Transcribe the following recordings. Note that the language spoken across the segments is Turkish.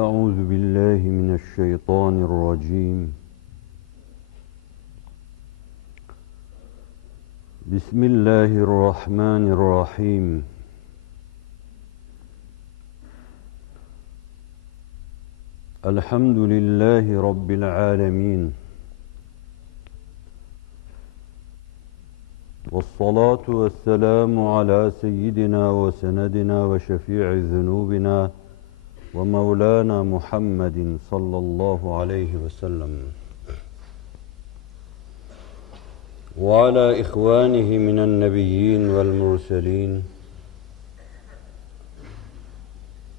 أعوذ بالله من الشيطان الرجيم. بسم الله الرحمن الرحيم. الحمد لله رب العالمين، والصلاة والسلام على سيدنا وسندنا وشفيع ذنوبنا ومولانا محمد صلى الله عليه وسلم وعلى إخوانه من النبيين والمرسلين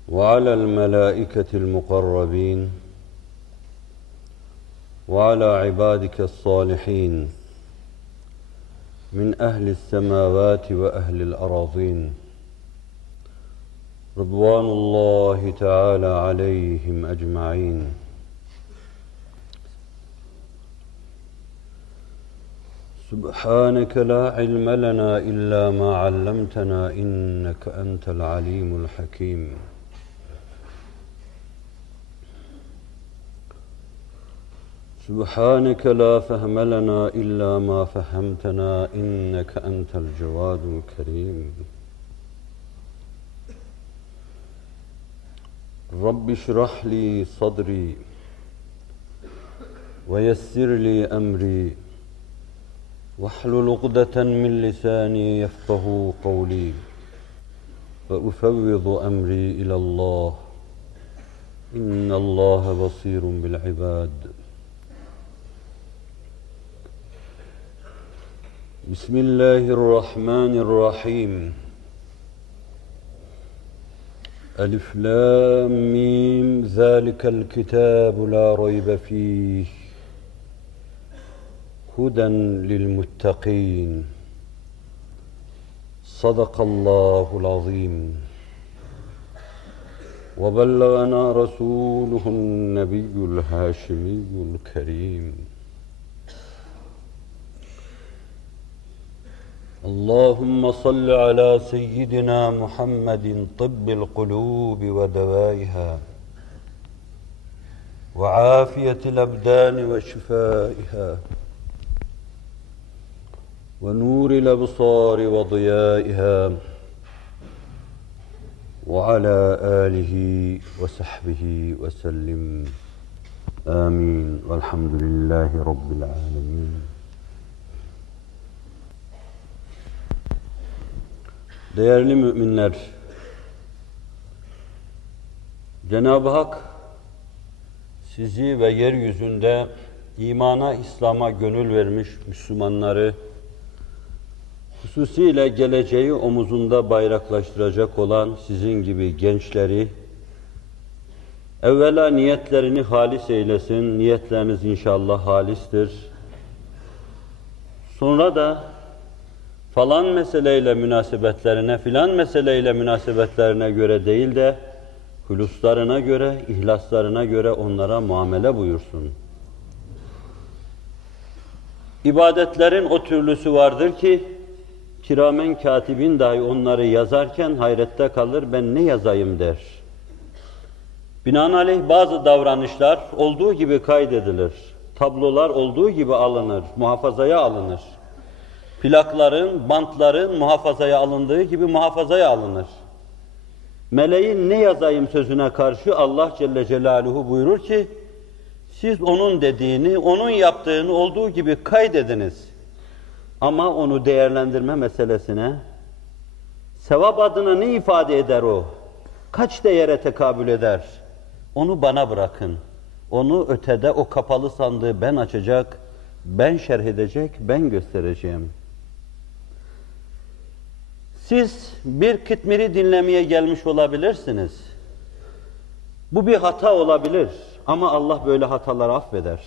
وعلى الملائكة المقربين وعلى عبادك الصالحين من أهل السماوات وأهل الأراضين رضوان الله تعالى عليهم أجمعين. سبحانك لا علم لنا إلا ما علمتنا إنك أنت العليم الحكيم. سبحانك لا فهم لنا إلا ما فهمتنا إنك أنت الجواد الكريم. رب اشرح لي صدري ويسر لي أمري واحلل عقدة من لساني يفقه قولي وأفوض أمري إلى الله إن الله بصير بالعباد. بسم الله الرحمن الرحيم. ألف لام ميم ذلك الكتاب لا ريب فيه هدى للمتقين. صدق الله العظيم. وبلغنا رسوله النبي الهاشمي الكريم. اللهم صل على سيدنا محمد طب القلوب ودوائها وعافية الأبدان وشفائها ونور الأبصار وضيائها وعلى آله وصحبه وسلم آمين والحمد لله رب العالمين. Değerli müminler, Cenab-ı Hak sizi ve yeryüzünde imana, İslam'a gönül vermiş Müslümanları, hususiyle geleceği omuzunda bayraklaştıracak olan sizin gibi gençleri, evvela niyetlerini halis eylesin, niyetleriniz inşallah halistir. Sonra da falan meseleyle münasebetlerine, filan meseleyle münasebetlerine göre değil de huluslarına göre, ihlaslarına göre onlara muamele buyursun. İbadetlerin o türlüsü vardır ki kiramen katibin dahi onları yazarken hayrette kalır, ben ne yazayım der. Binaenaleyh bazı davranışlar olduğu gibi kaydedilir. Tablolar olduğu gibi alınır, muhafazaya alınır. Plakların, bantların muhafazaya alındığı gibi muhafazaya alınır. Meleğin ne yazayım sözüne karşı Allah Celle Celaluhu buyurur ki, siz onun dediğini, onun yaptığını olduğu gibi kaydediniz. Ama onu değerlendirme meselesine, sevap adına ne ifade eder o? Kaç değere tekabül eder? Onu bana bırakın. Onu ötede o kapalı sandığı ben açacak, ben şerh edecek, ben göstereceğim. Siz bir kıtmiri dinlemeye gelmiş olabilirsiniz. Bu bir hata olabilir ama Allah böyle hataları affeder.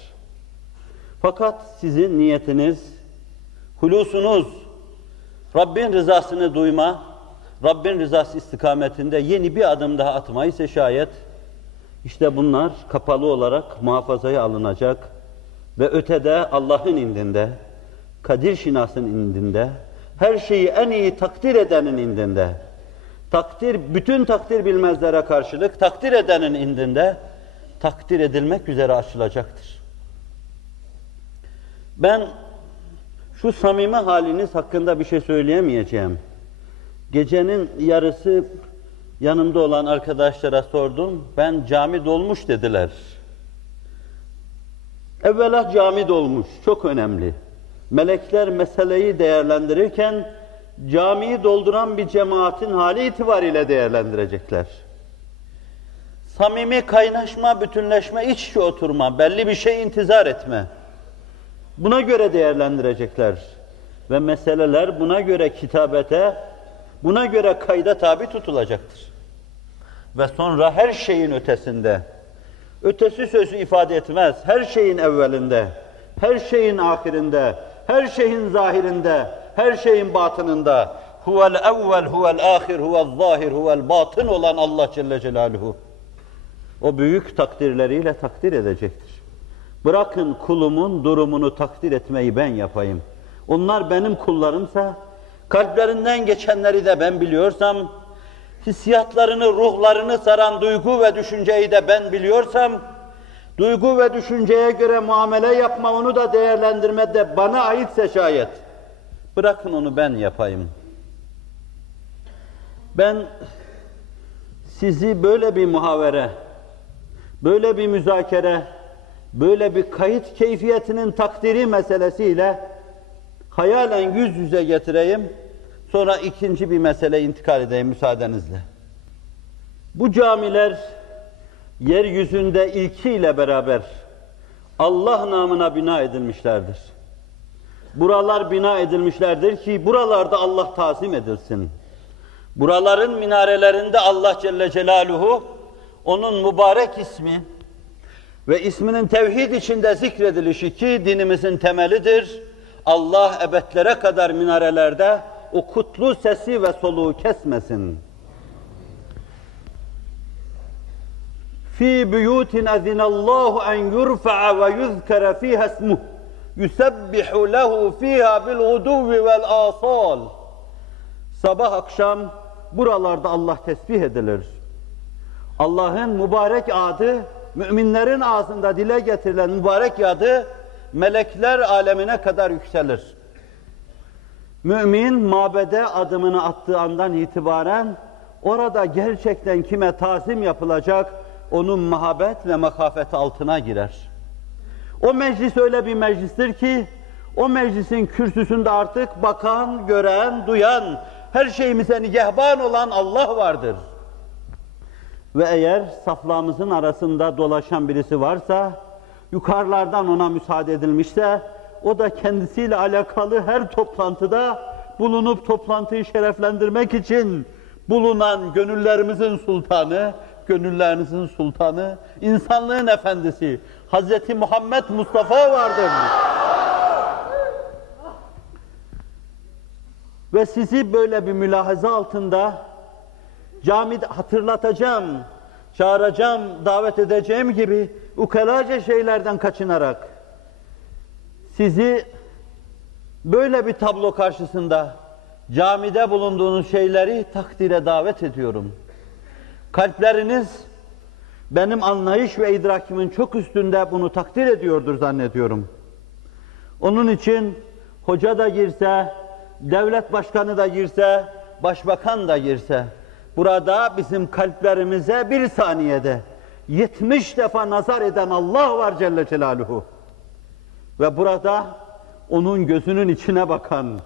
Fakat sizin niyetiniz, hulusunuz, Rabbin rızasını duyma, Rabbin rızası istikametinde yeni bir adım daha atmayı ise şayet, işte bunlar kapalı olarak muhafazaya alınacak ve ötede Allah'ın indinde, Kadir Şinas'ın indinde, her şeyi en iyi takdir edenin indinde, Takdir, bütün takdir bilmezlere karşılık takdir edenin indinde takdir edilmek üzere açılacaktır. Ben şu samimi haliniz hakkında bir şey söyleyemeyeceğim. Gecenin yarısı yanımda olan arkadaşlara sordum. Ben cami dolmuş dediler. Evvela cami dolmuş, çok önemli. Melekler meseleyi değerlendirirken camiyi dolduran bir cemaatin hali itibariyle değerlendirecekler. Samimi kaynaşma, bütünleşme, iç içe oturma, belli bir şey intizar etme. Buna göre değerlendirecekler. Ve meseleler buna göre kitabete, buna göre kayda tabi tutulacaktır. Ve sonra her şeyin ötesinde, ötesi sözü ifade etmez, her şeyin evvelinde, her şeyin ahirinde, her şeyin zahirinde, her şeyin batınında, huvel evvel, huvel ahir, huvel zahir, huvel batın olan Allah Celle Celaluhu, o büyük takdirleriyle takdir edecektir. Bırakın kulumun durumunu takdir etmeyi ben yapayım. Onlar benim kullarımsa, kalplerinden geçenleri de ben biliyorsam, hissiyatlarını, ruhlarını saran duygu ve düşünceyi de ben biliyorsam, duygu ve düşünceye göre muamele yapma, onu da değerlendirme de bana aitse şayet, bırakın onu ben yapayım. Ben sizi böyle bir muhavere, böyle bir müzakere, böyle bir kayıt keyfiyetinin takdiri meselesiyle hayalen yüz yüze getireyim, sonra ikinci bir mesele intikal edeyim müsaadenizle. Bu camiler yeryüzünde ilkiyle beraber Allah namına bina edilmişlerdir. Buralar bina edilmişlerdir ki buralarda Allah tazim edilsin. Buraların minarelerinde Allah Celle Celaluhu onun mübarek ismi ve isminin tevhid içinde zikredilişi ki dinimizin temelidir. Allah ebedlere kadar minarelerde o kutlu sesi ve soluğu kesmesin. Fi buyutin azinallahu en yurfa'a ve yuzkara fiha ismuh yusebbihu lehu fiha bil guduvi vel asal. Sabah akşam buralarda Allah tesbih edilir. Allah'ın mübarek adı, müminlerin ağzında dile getirilen mübarek adı melekler alemine kadar yükselir. Mümin mabede adımını attığı andan itibaren orada gerçekten kime tazim yapılacak, onun muhabbet ve makafet altına girer. O meclis öyle bir meclistir ki, o meclisin kürsüsünde artık bakan, gören, duyan, her şeyimize nigehban olan Allah vardır. Ve eğer saflarımızın arasında dolaşan birisi varsa, yukarılardan ona müsaade edilmişse, o da kendisiyle alakalı her toplantıda bulunup toplantıyı şereflendirmek için bulunan gönüllerimizin sultanı, gönüllerinizin sultanı, insanlığın efendisi, Hz. Muhammed Mustafa vardır. Ve sizi böyle bir mülahaza altında camide hatırlatacağım, çağıracağım, davet edeceğim gibi ukalaca şeylerden kaçınarak sizi böyle bir tablo karşısında camide bulunduğunuz şeyleri takdire davet ediyorum. Kalpleriniz benim anlayış ve idrakimin çok üstünde bunu takdir ediyordur zannediyorum. Onun için hoca da girse, devlet başkanı da girse, başbakan da girse, burada bizim kalplerimize bir saniyede 70 defa nazar eden Allah var Celle Celaluhu. Ve burada onun gözünün içine bakan,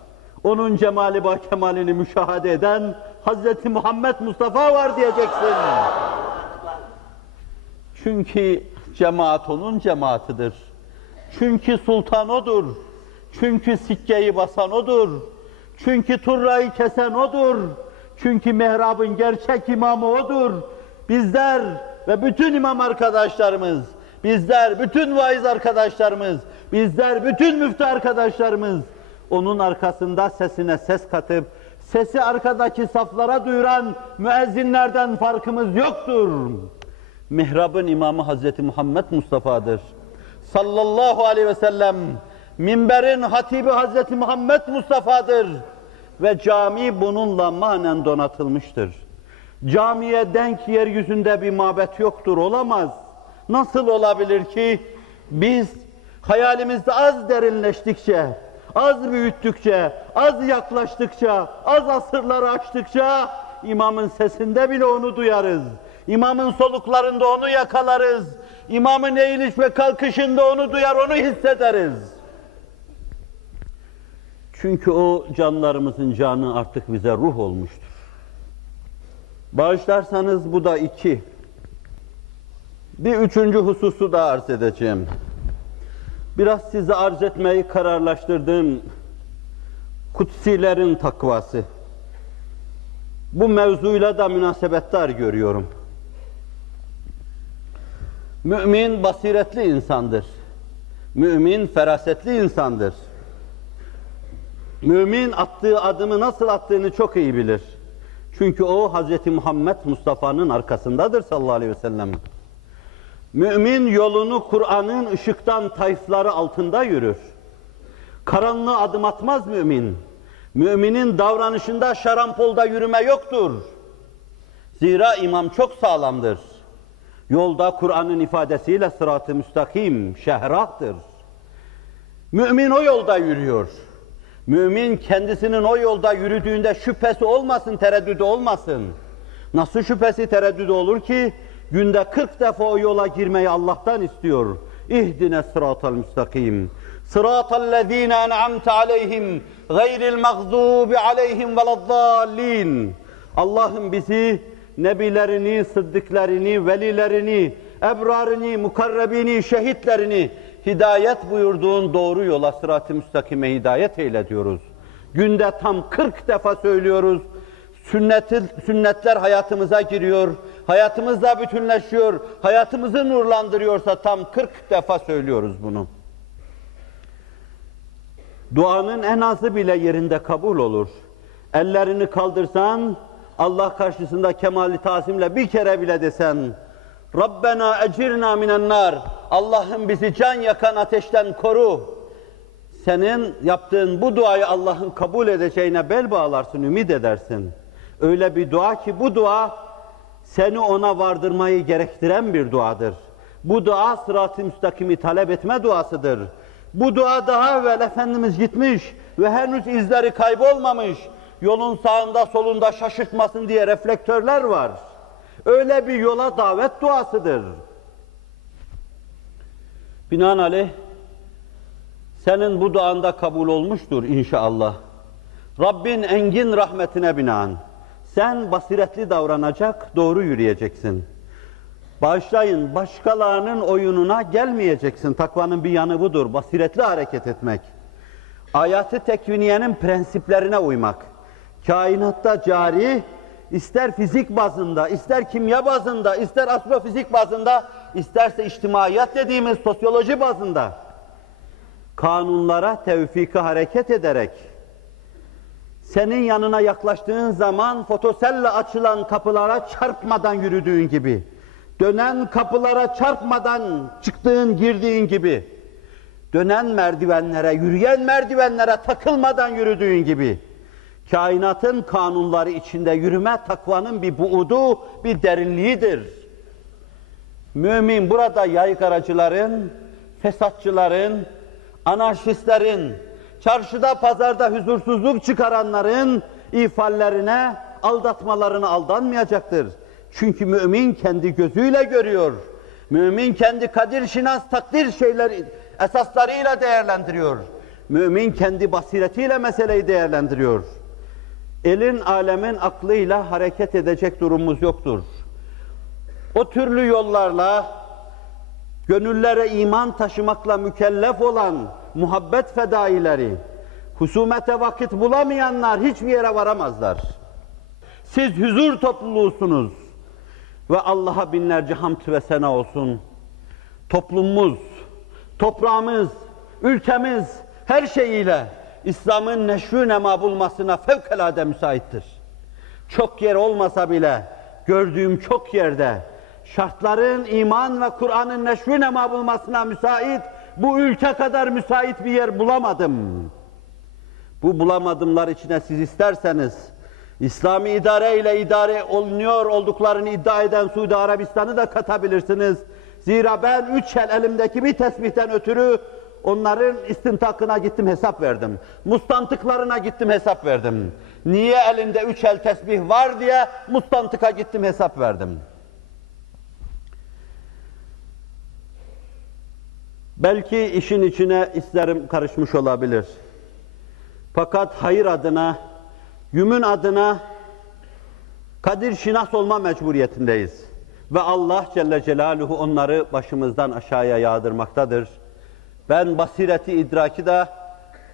onun cemali ba kemalini müşahede eden Hz. Muhammed Mustafa var diyeceksin. Çünkü cemaat onun cemaatidir. Çünkü sultan odur. Çünkü sikkeyi basan odur. Çünkü turrayı kesen odur. Çünkü mihrabın gerçek imamı odur. Bizler ve bütün imam arkadaşlarımız, bizler, bütün vaiz arkadaşlarımız, bizler, bütün müftü arkadaşlarımız onun arkasında sesine ses katıp sesi arkadaki saflara duyuran müezzinlerden farkımız yoktur. Mihrabın imamı Hz. Muhammed Mustafa'dır. Sallallahu aleyhi ve sellem, minberin hatibi Hz. Muhammed Mustafa'dır. Ve cami bununla manen donatılmıştır. Camiye denk yeryüzünde bir mabet yoktur, olamaz. Nasıl olabilir ki biz hayalimizde az derinleştikçe, az büyüttükçe, az yaklaştıkça, az asırları açtıkça imamın sesinde bile onu duyarız. İmamın soluklarında onu yakalarız. İmamın eğiliş ve kalkışında onu duyar, onu hissederiz. Çünkü o canlarımızın canı artık bize ruh olmuştur. Bağışlarsanız bu da iki. Bir üçüncü hususu da arz edeceğim. Biraz size arz etmeyi kararlaştırdığım kutsilerin takvası. Bu mevzuyla da münasebettar görüyorum. Mümin basiretli insandır. Mümin ferasetli insandır. Mümin attığı adımı nasıl attığını çok iyi bilir. Çünkü o Hz. Muhammed Mustafa'nın arkasındadır sallallahu aleyhi ve sellem. Mümin yolunu Kur'an'ın ışıktan tayfları altında yürür. Karanlığa adım atmaz mümin. Müminin davranışında şarampolda yürüme yoktur. Zira imam çok sağlamdır. Yolda Kur'an'ın ifadesiyle sırat-ı müstakim, şehrahtır. Mümin o yolda yürüyor. Mümin kendisinin o yolda yürüdüğünde şüphesi olmasın, tereddüdü olmasın. Nasıl şüphesi, tereddüdü olur ki? Günde 40 defa o yola girmeyi Allah'tan istiyor. İhdine sıratal müstakim. Sıratallezîne en'amte aleyhim gayril mağzûbi aleyhim veleddâllîn. Allah'ım bizi, nebilerini, sıddıklarını, velilerini, ebrarını, mukarrebini, şehitlerini hidayet buyurduğun doğru yola, sırat-ı müstakime hidayet eyle diyoruz. Günde tam 40 defa söylüyoruz. Sünnetler hayatımıza giriyor, hayatımızla bütünleşiyor, hayatımızı nurlandırıyorsa tam 40 defa söylüyoruz bunu. Duanın en azı bile yerinde kabul olur. Ellerini kaldırsan, Allah karşısında kemali tazimle bir kere bile desen, Rabbena ecirna minen nar, Allah'ım bizi can yakan ateşten koru. Senin yaptığın bu duayı Allah'ın kabul edeceğine bel bağlarsın, ümit edersin. Öyle bir dua ki bu dua seni ona vardırmayı gerektiren bir duadır. Bu dua sırat-ı müstakimi talep etme duasıdır. Bu dua daha evvel Efendimiz gitmiş ve henüz izleri kaybolmamış. Yolun sağında solunda şaşırtmasın diye reflektörler var. Öyle bir yola davet duasıdır. Binaenaleyh senin bu duanda kabul olmuştur inşallah. Rabbin engin rahmetine binaen sen basiretli davranacak, doğru yürüyeceksin. Bağışlayın, başkalarının oyununa gelmeyeceksin. Takvanın bir yanı budur, basiretli hareket etmek. Ayat-ı tekviniyenin prensiplerine uymak. Kainatta cari, ister fizik bazında, ister kimya bazında, ister astrofizik bazında, isterse içtimaiyat dediğimiz sosyoloji bazında kanunlara tevfiki hareket ederek senin yanına yaklaştığın zaman fotoselle açılan kapılara çarpmadan yürüdüğün gibi, dönen kapılara çarpmadan çıktığın, girdiğin gibi, dönen merdivenlere, yürüyen merdivenlere takılmadan yürüdüğün gibi, kainatın kanunları içinde yürüme takvanın bir buğdu, bir derinliğidir. Mümin burada yaygaracıların, fesatçıların, anarşistlerin, çarşıda pazarda huzursuzluk çıkaranların ifallerine, aldatmalarına aldanmayacaktır. Çünkü mümin kendi gözüyle görüyor. Mümin kendi kadir şinas takdir şeyleri esaslarıyla değerlendiriyor. Mümin kendi basiretiyle meseleyi değerlendiriyor. Elin alemin aklıyla hareket edecek durumumuz yoktur. O türlü yollarla gönüllere iman taşımakla mükellef olan muhabbet fedaileri, husumete vakit bulamayanlar hiçbir yere varamazlar. Siz huzur topluluğusunuz ve Allah'a binlerce hamd ve sena olsun. Toplumumuz, toprağımız, ülkemiz her şeyiyle İslam'ın neşrü nema bulmasına fevkalade müsaittir. Çok yer olmasa bile gördüğüm çok yerde şartların iman ve Kur'an'ın neşrü nema bulmasına müsait, bu ülke kadar müsait bir yer bulamadım. Bu bulamadımlar içine siz isterseniz İslami idare ile idare olunuyor olduklarını iddia eden Suudi Arabistan'ı da katabilirsiniz. Zira ben 3 el elimdeki bir tesbihten ötürü onların istintakına gittim, hesap verdim. Mustantıklarına gittim, hesap verdim. Niye elinde 3 el tesbih var diye mustantıka gittim, hesap verdim. Belki işin içine hislerim karışmış olabilir. Fakat hayır adına, yümün adına kadir şinas olma mecburiyetindeyiz. Ve Allah Celle Celaluhu onları başımızdan aşağıya yağdırmaktadır. Ben basireti idraki de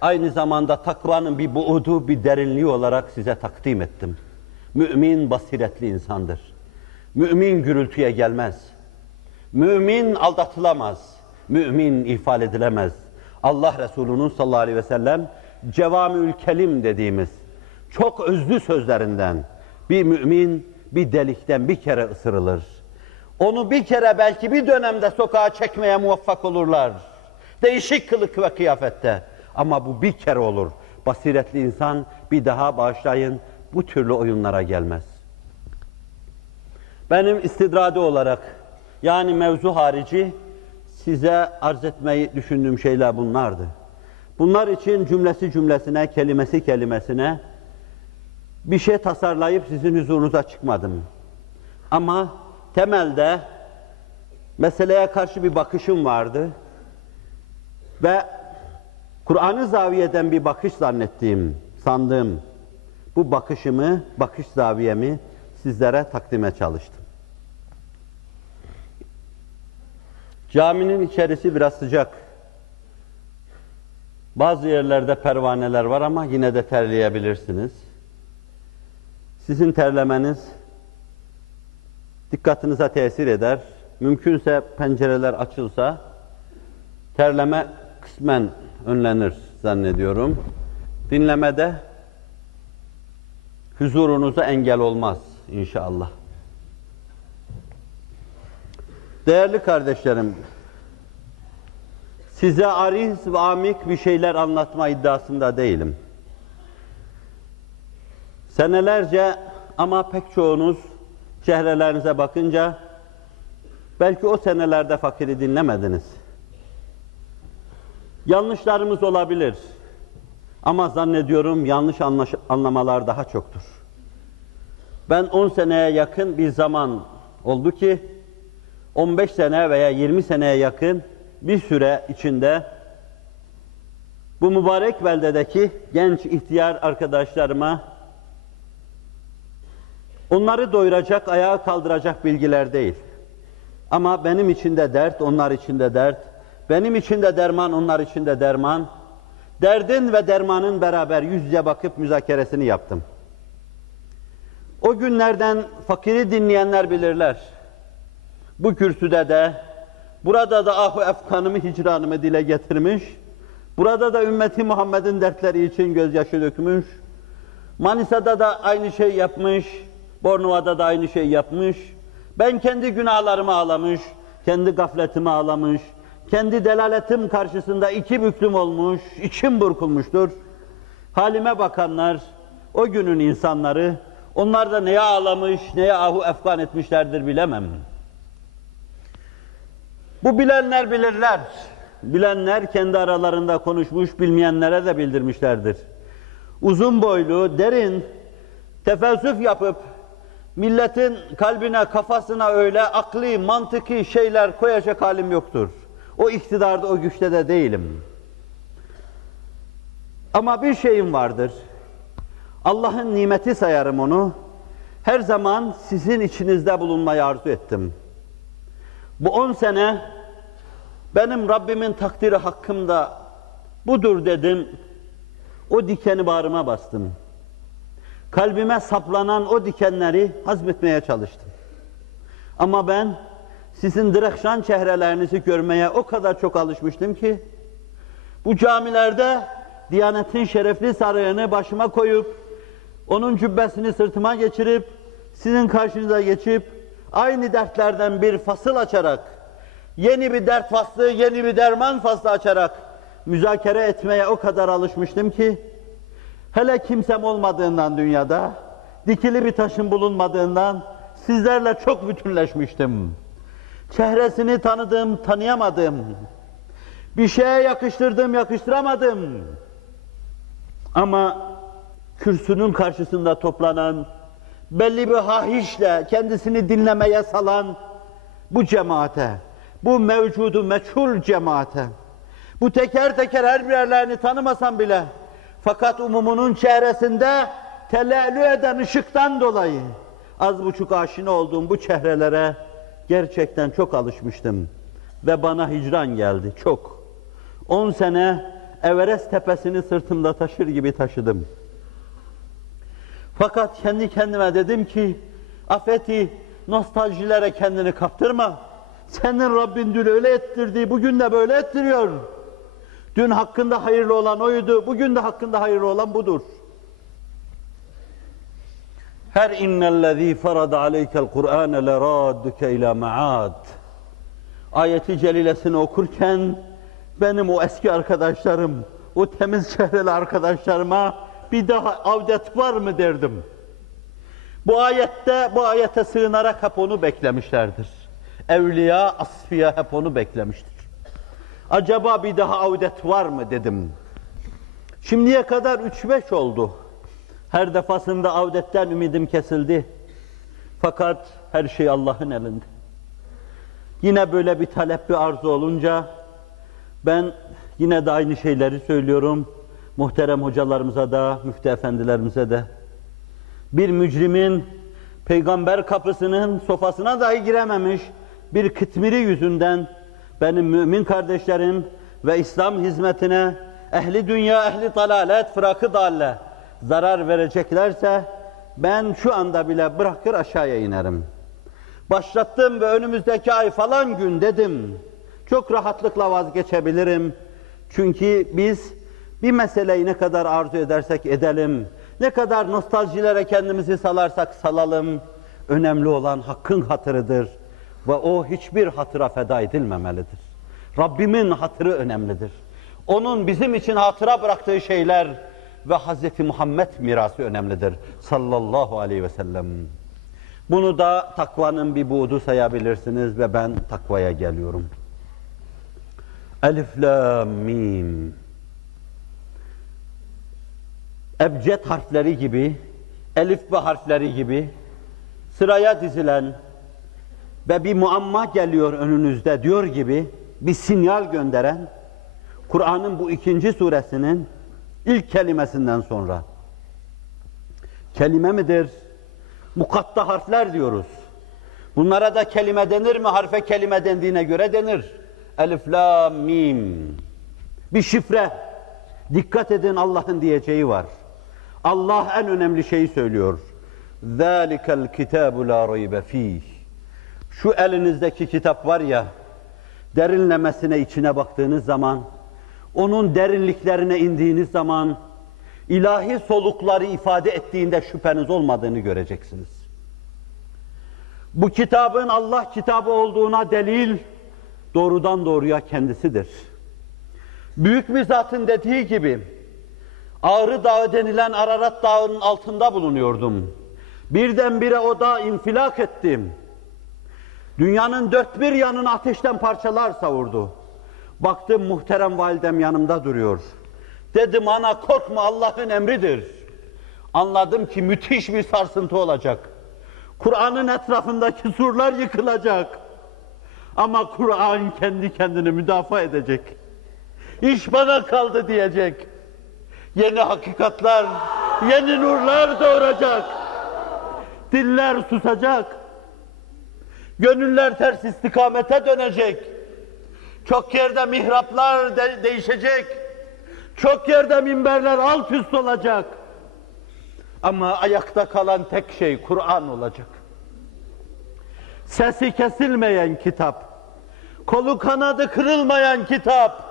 aynı zamanda takvanın bir buudu, bir derinliği olarak size takdim ettim. Mümin basiretli insandır. Mümin gürültüye gelmez. Mümin aldatılamaz. Mümin ifade edilemez. Allah Resulü'nün sallallahu aleyhi ve sellem cevamiül kelim dediğimiz çok özlü sözlerinden bir mümin bir delikten bir kere ısırılır. Onu bir kere belki bir dönemde sokağa çekmeye muvaffak olurlar. Değişik kılık ve kıyafette. Ama bu bir kere olur. Basiretli insan bir daha bağışlayın bu türlü oyunlara gelmez. Benim istidradi olarak yani mevzu harici size arz etmeyi düşündüğüm şeyler bunlardı. Bunlar için cümlesi cümlesine, kelimesi kelimesine bir şey tasarlayıp sizin huzurunuza çıkmadım. Ama temelde meseleye karşı bir bakışım vardı ve Kur'an-ı zaviyeden bir bakış sandığım bu bakışımı, bakış zaviyemi sizlere takdime çalıştım. Caminin içerisi biraz sıcak. Bazı yerlerde pervaneler var ama yine de terleyebilirsiniz. Sizin terlemeniz dikkatinize tesir eder. Mümkünse pencereler açılsa terleme kısmen önlenir zannediyorum. Dinlemede huzurunuza engel olmaz inşallah. Değerli kardeşlerim, size ariz ve amik bir şeyler anlatma iddiasında değilim. Senelerce ama pek çoğunuz çehrelerinize bakınca belki o senelerde fakiri dinlemediniz. Yanlışlarımız olabilir ama zannediyorum yanlış anlamalar daha çoktur. Ben 10 seneye yakın bir zaman oldu ki 15 sene veya 20 seneye yakın bir süre içinde bu mübarek beldedeki genç ihtiyar arkadaşlarıma onları doyuracak, ayağa kaldıracak bilgiler değil. Ama benim için de dert, onlar için de dert. Benim için de derman, onlar için de derman. Derdin ve dermanın beraber yüz yüze bakıp müzakeresini yaptım. O günlerden fakiri dinleyenler bilirler. Bu kürsüde de, burada da ahu efkanımı, hicranımı dile getirmiş, burada da ümmeti Muhammed'in dertleri için gözyaşı dökmüş, Manisa'da da aynı şey yapmış, Bornova'da da aynı şey yapmış, ben kendi günahlarımı ağlamış, kendi gafletimi ağlamış, kendi delaletim karşısında iki büklüm olmuş, içim burkulmuştur. Halime bakanlar, o günün insanları, onlar da neye ağlamış, neye ahu efkan etmişlerdir bilemem. Bu bilenler bilirler. Bilenler kendi aralarında konuşmuş, bilmeyenlere de bildirmişlerdir. Uzun boylu, derin, tefelsüf yapıp, milletin kalbine, kafasına öyle akli, mantıki şeyler koyacak halim yoktur. O iktidarda, o güçte de değilim. Ama bir şeyim vardır. Allah'ın nimeti sayarım onu. Her zaman sizin içinizde bulunmayı arzu ettim. Bu 10 sene benim Rabbimin takdiri hakkımda budur dedim. O dikeni bağrıma bastım. Kalbime saplanan o dikenleri hazmetmeye çalıştım. Ama ben sizin direkşan çehrelerinizi görmeye o kadar çok alışmıştım ki bu camilerde Diyanet'in şerefli sarığını başıma koyup onun cübbesini sırtıma geçirip sizin karşınıza geçip aynı dertlerden bir fasıl açarak yeni bir dert faslı, yeni bir derman faslı açarak müzakere etmeye o kadar alışmıştım ki hele kimsem olmadığından dünyada dikili bir taşın bulunmadığından sizlerle çok bütünleşmiştim. Çehresini tanıdım, tanıyamadım. Bir şeye yakıştırdım, yakıştıramadım. Ama kürsünün karşısında toplanan, belli bir hahişle kendisini dinlemeye salan bu cemaate, bu mevcudu meçhul cemaate, bu teker teker her birerlerini tanımasam bile, fakat umumunun çehresinde telellü eden ışıktan dolayı az buçuk aşina olduğum bu çehrelere gerçekten çok alışmıştım. Ve bana hicran geldi, çok. 10 sene Everest tepesini sırtımda taşır gibi taşıdım. Fakat kendi kendime dedim ki, Afeti, nostaljilere kendini kaptırma. Senin Rabbin dün öyle ettirdi, bugün de böyle ettiriyor. Dün hakkında hayırlı olan oydu, bugün de hakkında hayırlı olan budur. Her innellezî farada aleykel Kur'âne lerâdduke ilâ me'âd. Ayeti celilesini okurken benim o eski arkadaşlarım, o temiz çehreli arkadaşlarıma bir daha avdet var mı derdim. Bu ayete sığınarak hep onu beklemişlerdir. Evliya, asfiya hep onu beklemiştir. Acaba bir daha avdet var mı dedim. Şimdiye kadar 3-5 oldu. Her defasında avdetten ümidim kesildi. Fakat her şey Allah'ın elinde. Yine böyle bir talep, bir arzu olunca ben yine de aynı şeyleri söylüyorum. Muhterem hocalarımıza da, müftü efendilerimize de. Bir mücrimin peygamber kapısının sofasına dahi girememiş bir kıtmiri yüzünden benim mümin kardeşlerim ve İslam hizmetine ehli dünya, ehli dalalet, fırakı dalle zarar vereceklerse ben şu anda bile bırakır aşağıya inerim. Başlattım ve önümüzdeki ay falan gün dedim. Çok rahatlıkla vazgeçebilirim. Çünkü biz bir meseleyi ne kadar arzu edersek edelim, ne kadar nostaljilere kendimizi salarsak salalım, önemli olan Hakk'ın hatırıdır ve o hiçbir hatıra feda edilmemelidir. Rabbimin hatırı önemlidir. Onun bizim için hatıra bıraktığı şeyler ve Hz. Muhammed mirası önemlidir sallallahu aleyhi ve sellem. Bunu da takvanın bir buğdu sayabilirsiniz ve ben takvaya geliyorum. Elif, lam, mim. Ebced harfleri gibi, elif ve harfleri gibi sıraya dizilen ve bir muamma geliyor önünüzde diyor gibi bir sinyal gönderen Kur'an'ın bu 2. suresinin ilk kelimesinden sonra. Kelime midir? Mukatta harfler diyoruz. Bunlara da kelime denir mi? Harfe kelime dendiğine göre denir. Elif, lam, mim. Bir şifre. Dikkat edin, Allah'ın diyeceği var. Allah en önemli şeyi söylüyor. ذَٰلِكَ الْكِتَابُ لَا رَيْبَ ف۪يهِ. Şu elinizdeki kitap var ya, derinlemesine içine baktığınız zaman, onun derinliklerine indiğiniz zaman, ilahi solukları ifade ettiğinde şüpheniz olmadığını göreceksiniz. Bu kitabın Allah kitabı olduğuna delil, doğrudan doğruya kendisidir. Büyük bir zatın dediği gibi, Ağrı Dağı denilen Ararat Dağı'nın altında bulunuyordum. Birdenbire o dağ infilak ettim. Dünyanın 4 bir yanını ateşten parçalar savurdu. Baktım muhterem validem yanımda duruyor. Dedim ana korkma, Allah'ın emridir. Anladım ki müthiş bir sarsıntı olacak. Kur'an'ın etrafındaki surlar yıkılacak. Ama Kur'an kendi kendini müdafaa edecek. İş bana kaldı diyecek. Yeni hakikatler, yeni nurlar doğuracak. Diller susacak. Gönüller ters istikamete dönecek. Çok yerde mihraplar değişecek. Çok yerde minberler alt üst olacak. Ama ayakta kalan tek şey Kur'an olacak. Sesi kesilmeyen kitap, kolu kanadı kırılmayan kitap,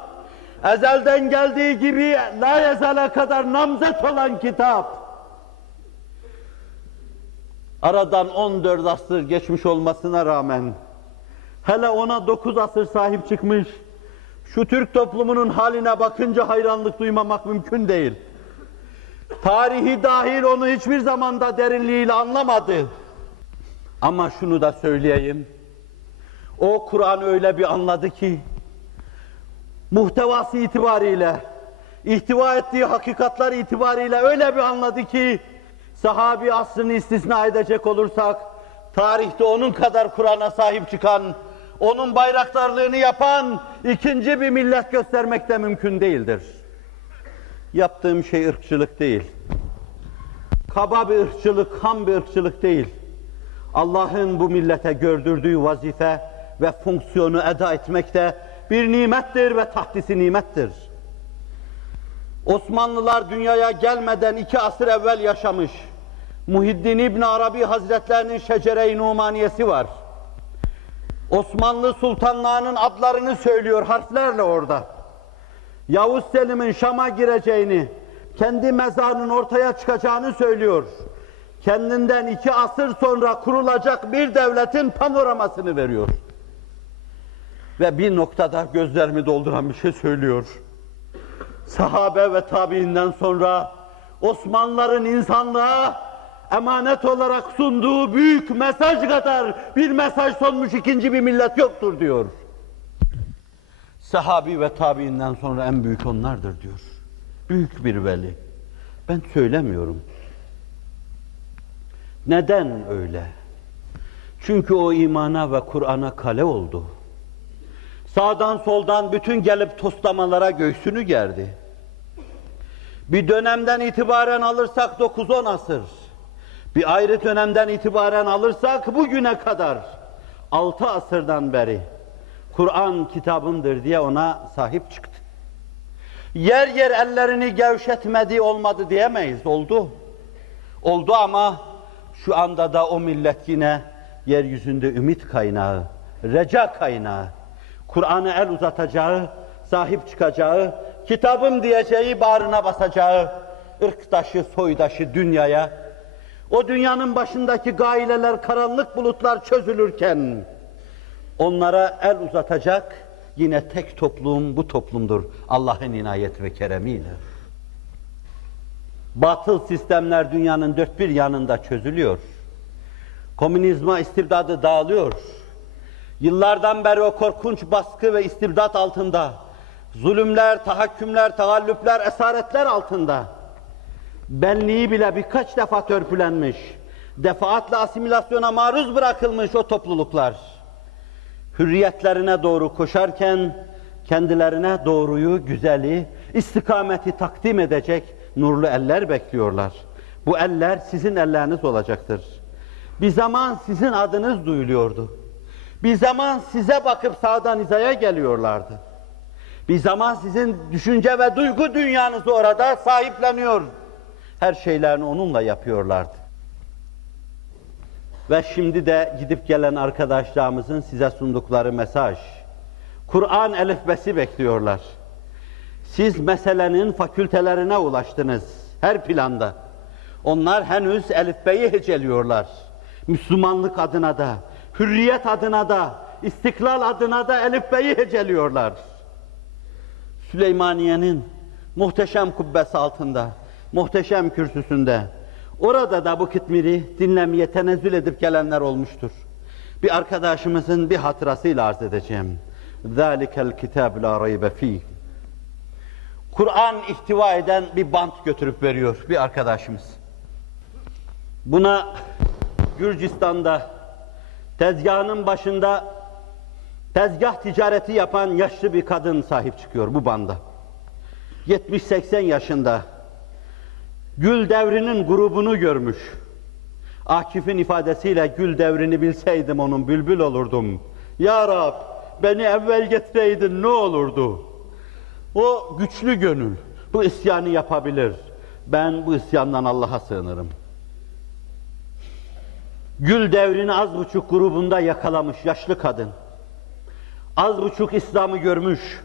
ezelden geldiği gibi la yazala kadar namzet olan kitap. Aradan 14 asır geçmiş olmasına rağmen, hele ona 9 asır sahip çıkmış, şu Türk toplumunun haline bakınca hayranlık duymamak mümkün değil. Tarihi dahil onu hiçbir zamanda derinliğiyle anlamadı. Ama şunu da söyleyeyim. O Kur'an öyle bir anladı ki, muhtevası itibariyle, ihtiva ettiği hakikatler itibariyle öyle bir anladı ki, sahabi asrını istisna edecek olursak, tarihte onun kadar Kur'an'a sahip çıkan, onun bayraktarlığını yapan ikinci bir millet göstermek de mümkün değildir. Yaptığım şey ırkçılık değil. Kaba bir ırkçılık, ham bir ırkçılık değil. Allah'ın bu millete gördürdüğü vazife ve fonksiyonu eda etmek de bir nimettir ve tahdisi nimettir. Osmanlılar dünyaya gelmeden 2 asır evvel yaşamış. Muhiddin İbn Arabi Hazretlerinin Şecere-i Numaniyesi var. Osmanlı sultanlarının adlarını söylüyor harflerle orada. Yavuz Selim'in Şam'a gireceğini, kendi mezarının ortaya çıkacağını söylüyor. Kendinden 2 asır sonra kurulacak bir devletin panoramasını veriyor. Ve bir noktada gözlerimi dolduran bir şey söylüyor. Sahabe ve tabiinden sonra Osmanlıların insanlığa emanet olarak sunduğu büyük mesaj kadar bir mesaj sunmuş ikinci bir millet yoktur diyor. Sahabi ve tabiinden sonra en büyük onlardır diyor. Büyük bir veli. Ben söylemiyorum. Neden öyle? Çünkü o imana ve Kur'an'a kale oldu. Sağdan soldan bütün gelip toslamalara göğsünü gerdi. Bir dönemden itibaren alırsak 9-10 asır, bir ayrı dönemden itibaren alırsak bugüne kadar 6 asırdan beri Kur'an kitabımdır diye ona sahip çıktı. Yer yer ellerini gevşetmedi, olmadı diyemeyiz, oldu. Oldu ama şu anda da o millet yine yeryüzünde ümit kaynağı, reca kaynağı, Kur'an'a el uzatacağı, sahip çıkacağı, kitabım diyeceği, bağrına basacağı, ırktaşı, soydaşı dünyaya, o dünyanın başındaki gaileler, karanlık bulutlar çözülürken, onlara el uzatacak yine tek toplum bu toplumdur Allah'ın inayet ve keremiyle. Batıl sistemler dünyanın dört bir yanında çözülüyor. Komünizma istibdadı dağılıyor. Yıllardan beri o korkunç baskı ve istibdat altında, zulümler, tahakkümler, tagallüpler, esaretler altında, benliği bile birkaç defa törpülenmiş, defaatle asimilasyona maruz bırakılmış o topluluklar, hürriyetlerine doğru koşarken, kendilerine doğruyu, güzeli, istikameti takdim edecek nurlu eller bekliyorlar. Bu eller sizin elleriniz olacaktır. Bir zaman sizin adınız duyuluyordu. Bir zaman size bakıp sağdan hizaya geliyorlardı. Bir zaman sizin düşünce ve duygu dünyanızı orada sahipleniyor. Her şeylerini onunla yapıyorlardı. Ve şimdi de gidip gelen arkadaşlarımızın size sundukları mesaj, Kur'an elifbesi bekliyorlar. Siz meselenin fakültelerine ulaştınız, her planda. Onlar henüz elifbeyi heceliyorlar. Müslümanlık adına da, hürriyet adına da, istiklal adına da elifbeyi heceliyorlar. Süleymaniye'nin muhteşem kubbesi altında, muhteşem kürsüsünde, orada da bu kitmiri dinlemeye tenezzül edip gelenler olmuştur. Bir arkadaşımızın bir hatırasıyla arz edeceğim. ذَٰلِكَ الْكِتَابُ لَا رَيْبَ ف۪يهِ Kur'an ihtiva eden bir bant götürüp veriyor bir arkadaşımız. Buna Gürcistan'da tezgahının başında tezgah ticareti yapan yaşlı bir kadın sahip çıkıyor bu banda. 70-80 yaşında. Gül devrinin grubunu görmüş. Akif'in ifadesiyle gül devrini bilseydim onun bülbül olurdum. Ya Rab beni evvel getireydin ne olurdu? O güçlü gönül bu isyanı yapabilir. Ben bu isyandan Allah'a sığınırım. Gül devrini az buçuk grubunda yakalamış yaşlı kadın. Az buçuk İslam'ı görmüş.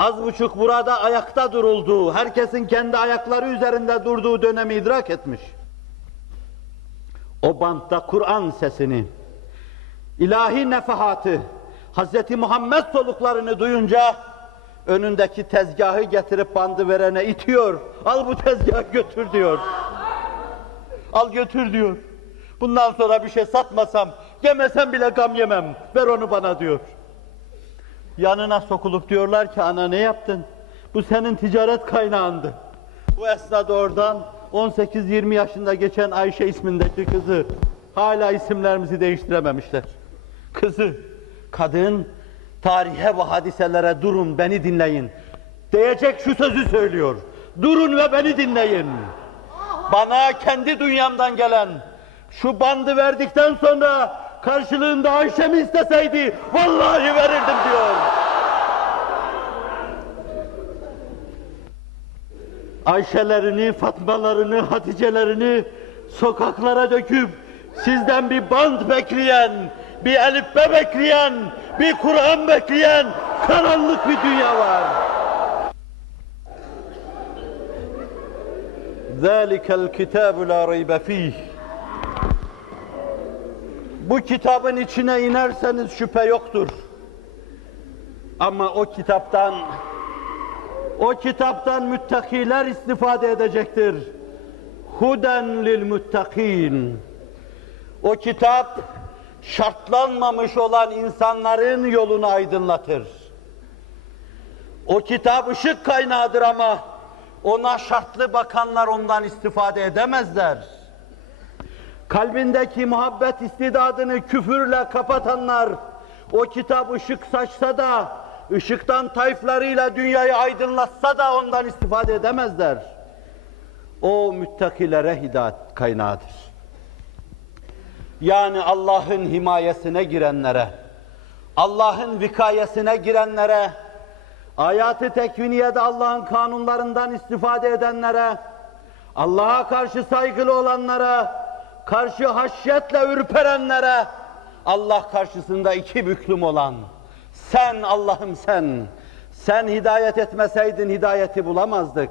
Az buçuk burada ayakta durulduğu, herkesin kendi ayakları üzerinde durduğu dönemi idrak etmiş. O bantta Kur'an sesini, ilahi nefahatı, Hz. Muhammed soluklarını duyunca önündeki tezgahı getirip bandı verene itiyor. Al bu tezgahı götür diyor. Al götür diyor. Bundan sonra bir şey satmasam, yemesem bile gam yemem. Ver onu bana diyor. Yanına sokulup diyorlar ki ana ne yaptın? Bu senin ticaret kaynağındı. Bu esnada oradan 18-20 yaşında geçen Ayşe ismindeki kızı, hala isimlerimizi değiştirememişler. Kızı, kadın, tarihe ve hadiselere durun beni dinleyin diyecek şu sözü söylüyor. Durun ve beni dinleyin. Bana kendi dünyamdan gelen şu bandı verdikten sonra karşılığında Ayşe'mi isteseydi vallahi verirdim diyor. Ayşelerini, Fatmalarını, Haticelerini sokaklara döküp sizden bir band bekleyen, bir elifbe bekleyen, bir Kur'an bekleyen karanlık bir dünya var. ذَٰلِكَ الْكِتَابُ لَا رَيْبَ ف۪يهِ Bu kitabın içine inerseniz şüphe yoktur. Ama o kitaptan müttakiler istifade edecektir. Huden lil muttakin. O kitap şartlanmamış olan insanların yolunu aydınlatır. O kitap ışık kaynağıdır ama ona şartlı bakanlar ondan istifade edemezler. Kalbindeki muhabbet istidadını küfürle kapatanlar, o kitap ışık saçsa da, ışıktan tayflarıyla dünyayı aydınlatsa da ondan istifade edemezler. O müttakilere hidayet kaynağıdır. Yani Allah'ın himayesine girenlere, Allah'ın vikayesine girenlere, ayat-ı tekviniyede Allah'ın kanunlarından istifade edenlere, Allah'a karşı saygılı olanlara, karşı haşyetle ürperenlere, Allah karşısında iki büklüm olan, sen Allah'ım sen hidayet etmeseydin hidayeti bulamazdık.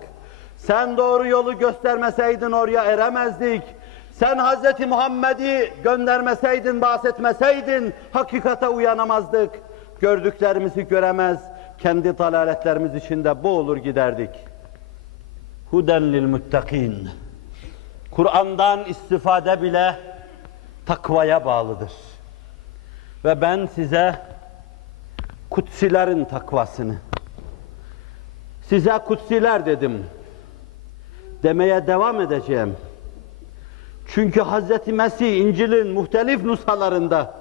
Sen doğru yolu göstermeseydin oraya eremezdik. Sen Hz. Muhammed'i göndermeseydin, bahsetmeseydin hakikate uyanamazdık. Gördüklerimizi göremez, kendi dalaletlerimiz içinde boğulur giderdik. Huden lil muttakin. Kur'an'dan istifade bile takvaya bağlıdır. Ve ben size kutsilerin takvasını, size kutsiler dedim, demeye devam edeceğim. Çünkü Hz. Mesih İncil'in muhtelif nushalarında,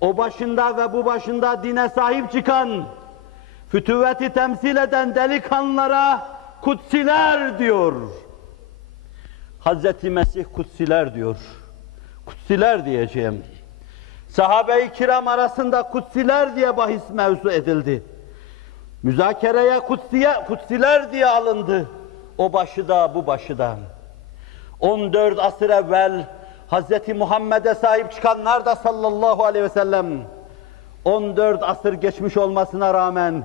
o başında ve bu başında dine sahip çıkan, fütüvveti temsil eden delikanlılara kutsiler diyor. Hz. Mesih kutsiler diyor. Kutsiler diyeceğim. Sahabe-i kiram arasında kutsiler diye bahis mevzu edildi. Müzakereye kutsiler diye alındı. O başı da bu başı da. 14 asır evvel Hz. Muhammed'e sahip çıkanlar da sallallahu aleyhi ve sellem 14 asır geçmiş olmasına rağmen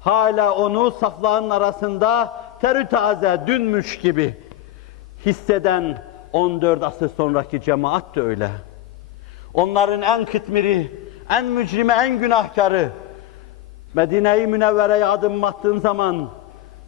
hala onu safların arasında terü taze, dünmüş gibi hisseden 14 asır sonraki cemaat de öyle. Onların en kıtmiri, en mücrimi, en günahkarı Medine-i Münevvere'ye adım attığın zaman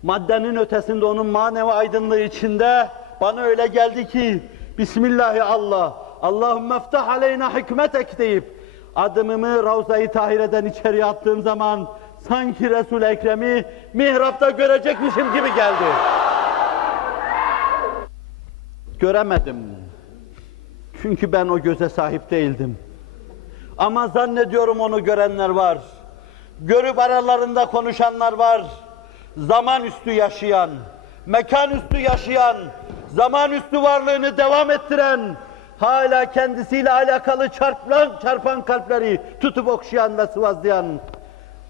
maddenin ötesinde onun manevi aydınlığı içinde bana öyle geldi ki Bismillahirrahmanirrahim, Allahümme ftah aleyna hikmetek deyip adımımı Ravza-i Tahire'den içeriye attığım zaman sanki Resul-i Ekrem'i mihrapta görecekmişim gibi geldi. Göremedim. Çünkü ben o göze sahip değildim. Ama zannediyorum onu görenler var. Görüp aralarında konuşanlar var. Zaman üstü yaşayan, mekan üstü yaşayan, zaman üstü varlığını devam ettiren, hala kendisiyle alakalı çarpan kalpleri tutup okşayan ve sıvazlayan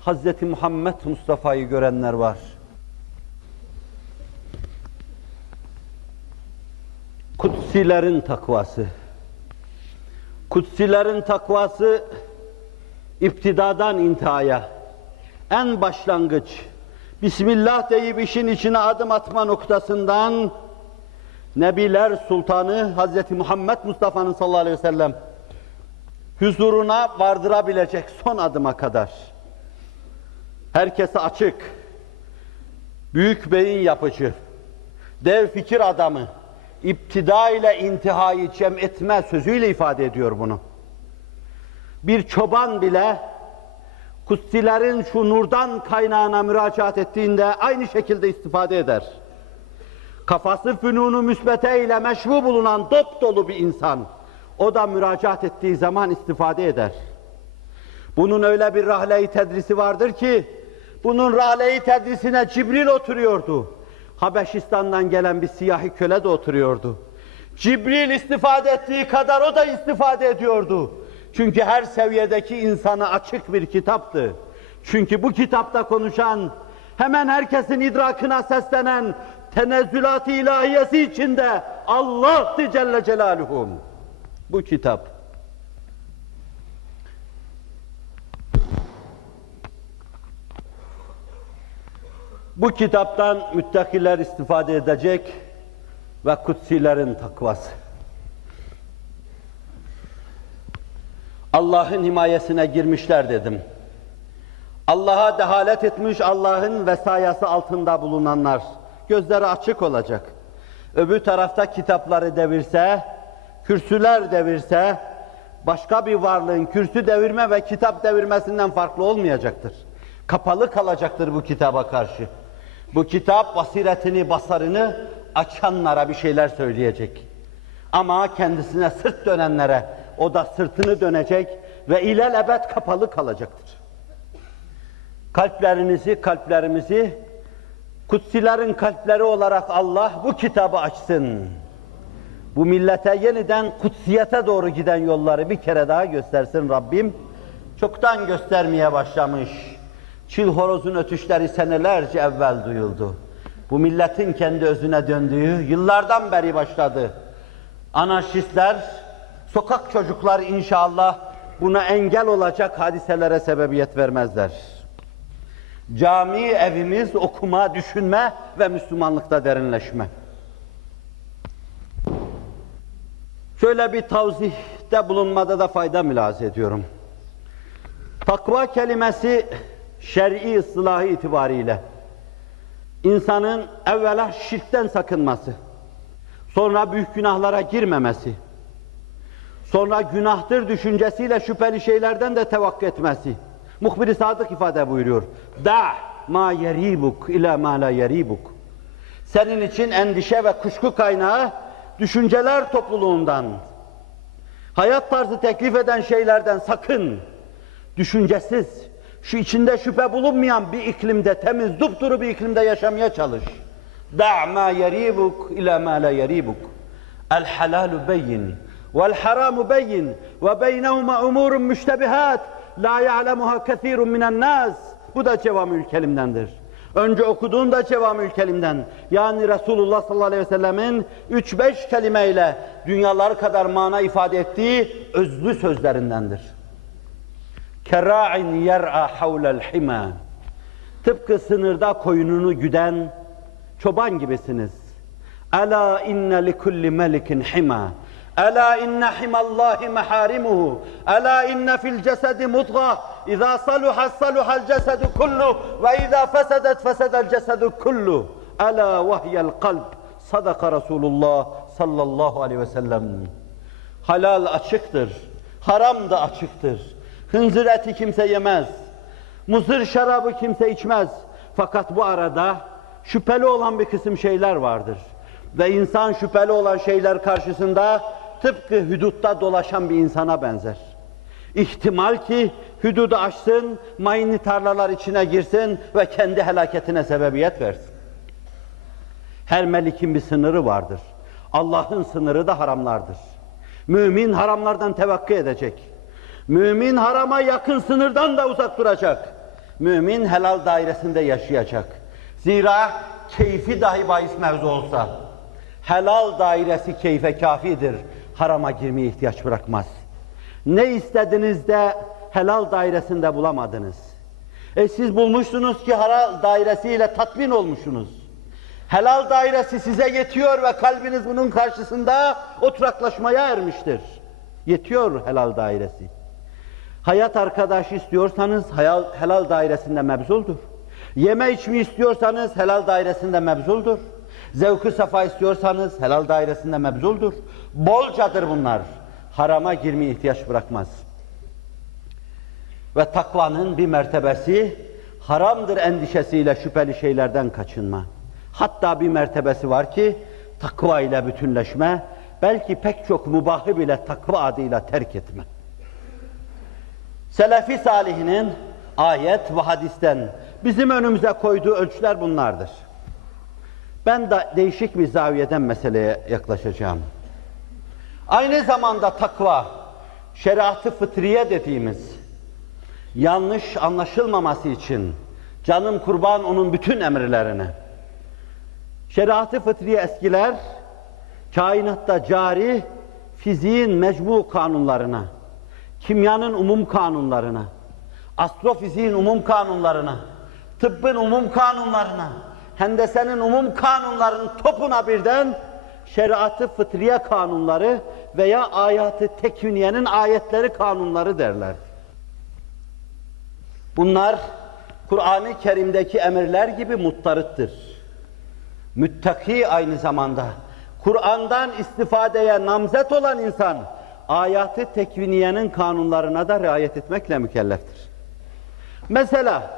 Hz. Muhammed Mustafa'yı görenler var. Kutsilerin takvası. Kutsilerin takvası iptidadan intihaya, en başlangıç, Bismillah deyip işin içine adım atma noktasından Nebiler Sultanı Hz. Muhammed Mustafa'nın sallallahu aleyhi ve sellem huzuruna vardırabilecek son adıma kadar herkese açık, büyük beyin yapıcı, dev fikir adamı, İptida ile intihayı cem etme sözüyle ifade ediyor bunu. Bir çoban bile kutsilerin şu nurdan kaynağına müracaat ettiğinde aynı şekilde istifade eder. Kafası fünunu müsbete ile meşru bulunan dop dolu bir insan, o da müracaat ettiği zaman istifade eder. Bunun öyle bir rahle-i tedrisi vardır ki, bunun rahle-i tedrisine Cibril oturuyordu. Habeşistan'dan gelen bir siyahi köle de oturuyordu. Cibril istifade ettiği kadar o da istifade ediyordu. Çünkü her seviyedeki insana açık bir kitaptı. Çünkü bu kitapta konuşan, hemen herkesin idrakına seslenen, tenezzülat-ı ilahiyesi içinde Allah'tı Celle Celaluhu. Bu kitap. Bu kitaptan müttakiler istifade edecek ve kutsilerin takvası. Allah'ın himayesine girmişler dedim. Allah'a dehalet etmiş, Allah'ın vesayası altında bulunanlar, gözleri açık olacak. Öbür tarafta kitapları devirse, kürsüler devirse, başka bir varlığın kürsü devirme ve kitap devirmesinden farklı olmayacaktır. Kapalı kalacaktır bu kitaba karşı. Bu kitap basiretini, basarını açanlara bir şeyler söyleyecek. Ama kendisine sırt dönenlere, o da sırtını dönecek ve ilelebet kapalı kalacaktır. Kalplerimizi, kutsilerin kalpleri olarak Allah bu kitabı açsın. Bu millete yeniden kutsiyete doğru giden yolları bir kere daha göstersin Rabbim. Çoktan göstermeye başlamış. Çil horozun ötüşleri senelerce evvel duyuldu. Bu milletin kendi özüne döndüğü yıllardan beri başladı. Anarşistler, sokak çocuklar inşallah buna engel olacak hadiselere sebebiyet vermezler. Cami evimiz okuma, düşünme ve Müslümanlıkta derinleşme. Şöyle bir tavzihte bulunmada da fayda mülahaz ediyorum. Takva kelimesi şer'i ıslahı itibariyle insanın evvela şirkten sakınması, sonra büyük günahlara girmemesi, sonra günahtır düşüncesiyle şüpheli şeylerden de tevakkü etmesi. Muhbir-i Sadık ifade buyuruyor. Da ma yeribuk ila ma la yeribuk. Senin için endişe ve kuşku kaynağı düşünceler topluluğundan, hayat tarzı teklif eden şeylerden sakın. Düşüncesiz, şu içinde şüphe bulunmayan bir iklimde, temiz, dupduru bir iklimde yaşamaya çalış. Da ma yeribuk ila ma la yeribuk. El halalu beyin vel haramu beyin ve beynehuma umurun müştebihat la ya'lemuha kesirun minen nas. Bu da Cevamül Kelim'dendir. Önce okuduğum da Cevamül Kelim'den. Yani Resulullah sallallahu aleyhi ve sellemin 3-5 kelimeyle dünyalar kadar mana ifade ettiği özlü sözlerindendir. Kerra'in yer'a havlel hima. Tıpkı sınırda koyununu güden çoban gibisiniz. Ela inne likulli melikin hima. Ela inne himallahi maharimuhu. Ela inne fil cesedi mudga. İza saluha saluhal cesedu kullu ve iza fesedet fesedel cesedu kullu. Ela vahyel kalb. Sadaka Resulullah sallallahu aleyhi ve sellem. Halal açıktır, haram da açıktır. Hınzır eti kimse yemez, muzır şarabı kimse içmez. Fakat bu arada şüpheli olan bir kısım şeyler vardır. Ve insan şüpheli olan şeyler karşısında tıpkı hudutta dolaşan bir insana benzer. İhtimal ki hududu aşsın, mayınlı tarlalar içine girsin ve kendi helaketine sebebiyet versin. Her melikin bir sınırı vardır. Allah'ın sınırı da haramlardır. Mümin haramlardan tevakkü edecek. Mümin harama yakın sınırdan da uzak duracak. Mümin helal dairesinde yaşayacak. Zira keyfi dahi bahis mevzu olsa, helal dairesi keyfe kafidir. Harama girmeye ihtiyaç bırakmaz. Ne istediniz de helal dairesinde bulamadınız. Siz bulmuşsunuz ki helal dairesiyle tatmin olmuşsunuz. Helal dairesi size yetiyor ve kalbiniz bunun karşısında oturaklaşmaya ermiştir. Yetiyor helal dairesi. Hayat arkadaşı istiyorsanız helal dairesinde mebzuldur. Yeme içme istiyorsanız helal dairesinde mebzuldur. Zevk-ı sefa istiyorsanız helal dairesinde mebzuldur. Bolcadır bunlar. Harama girmeye ihtiyaç bırakmaz. Ve takvanın bir mertebesi haramdır endişesiyle şüpheli şeylerden kaçınma. Hatta bir mertebesi var ki takva ile bütünleşme, belki pek çok mübahı bile takva adıyla terk etme. Selefi salihinin ayet ve hadisten bizim önümüze koyduğu ölçüler bunlardır. Ben de değişik bir zaviyeden meseleye yaklaşacağım. Aynı zamanda takva, şeriat-ı fıtriye dediğimiz, yanlış anlaşılmaması için canım kurban onun bütün emirlerine. Şeriat-ı fıtriye eskiler, kainatta cari, fiziğin mecmu kanunlarına, kimyanın umum kanunlarına, astrofiziğin umum kanunlarına, tıbbın umum kanunlarına, hendesenin umum kanunlarının topuna birden şeriat-ı fıtriye kanunları veya ayat-ı tekviniyenin ayetleri kanunları derler. Bunlar Kur'an-ı Kerim'deki emirler gibi muttarittir. Müttaki aynı zamanda. Kur'an'dan istifadeye namzet olan insan ayat-ı tekviniyenin kanunlarına da riayet etmekle mükelleftir. Mesela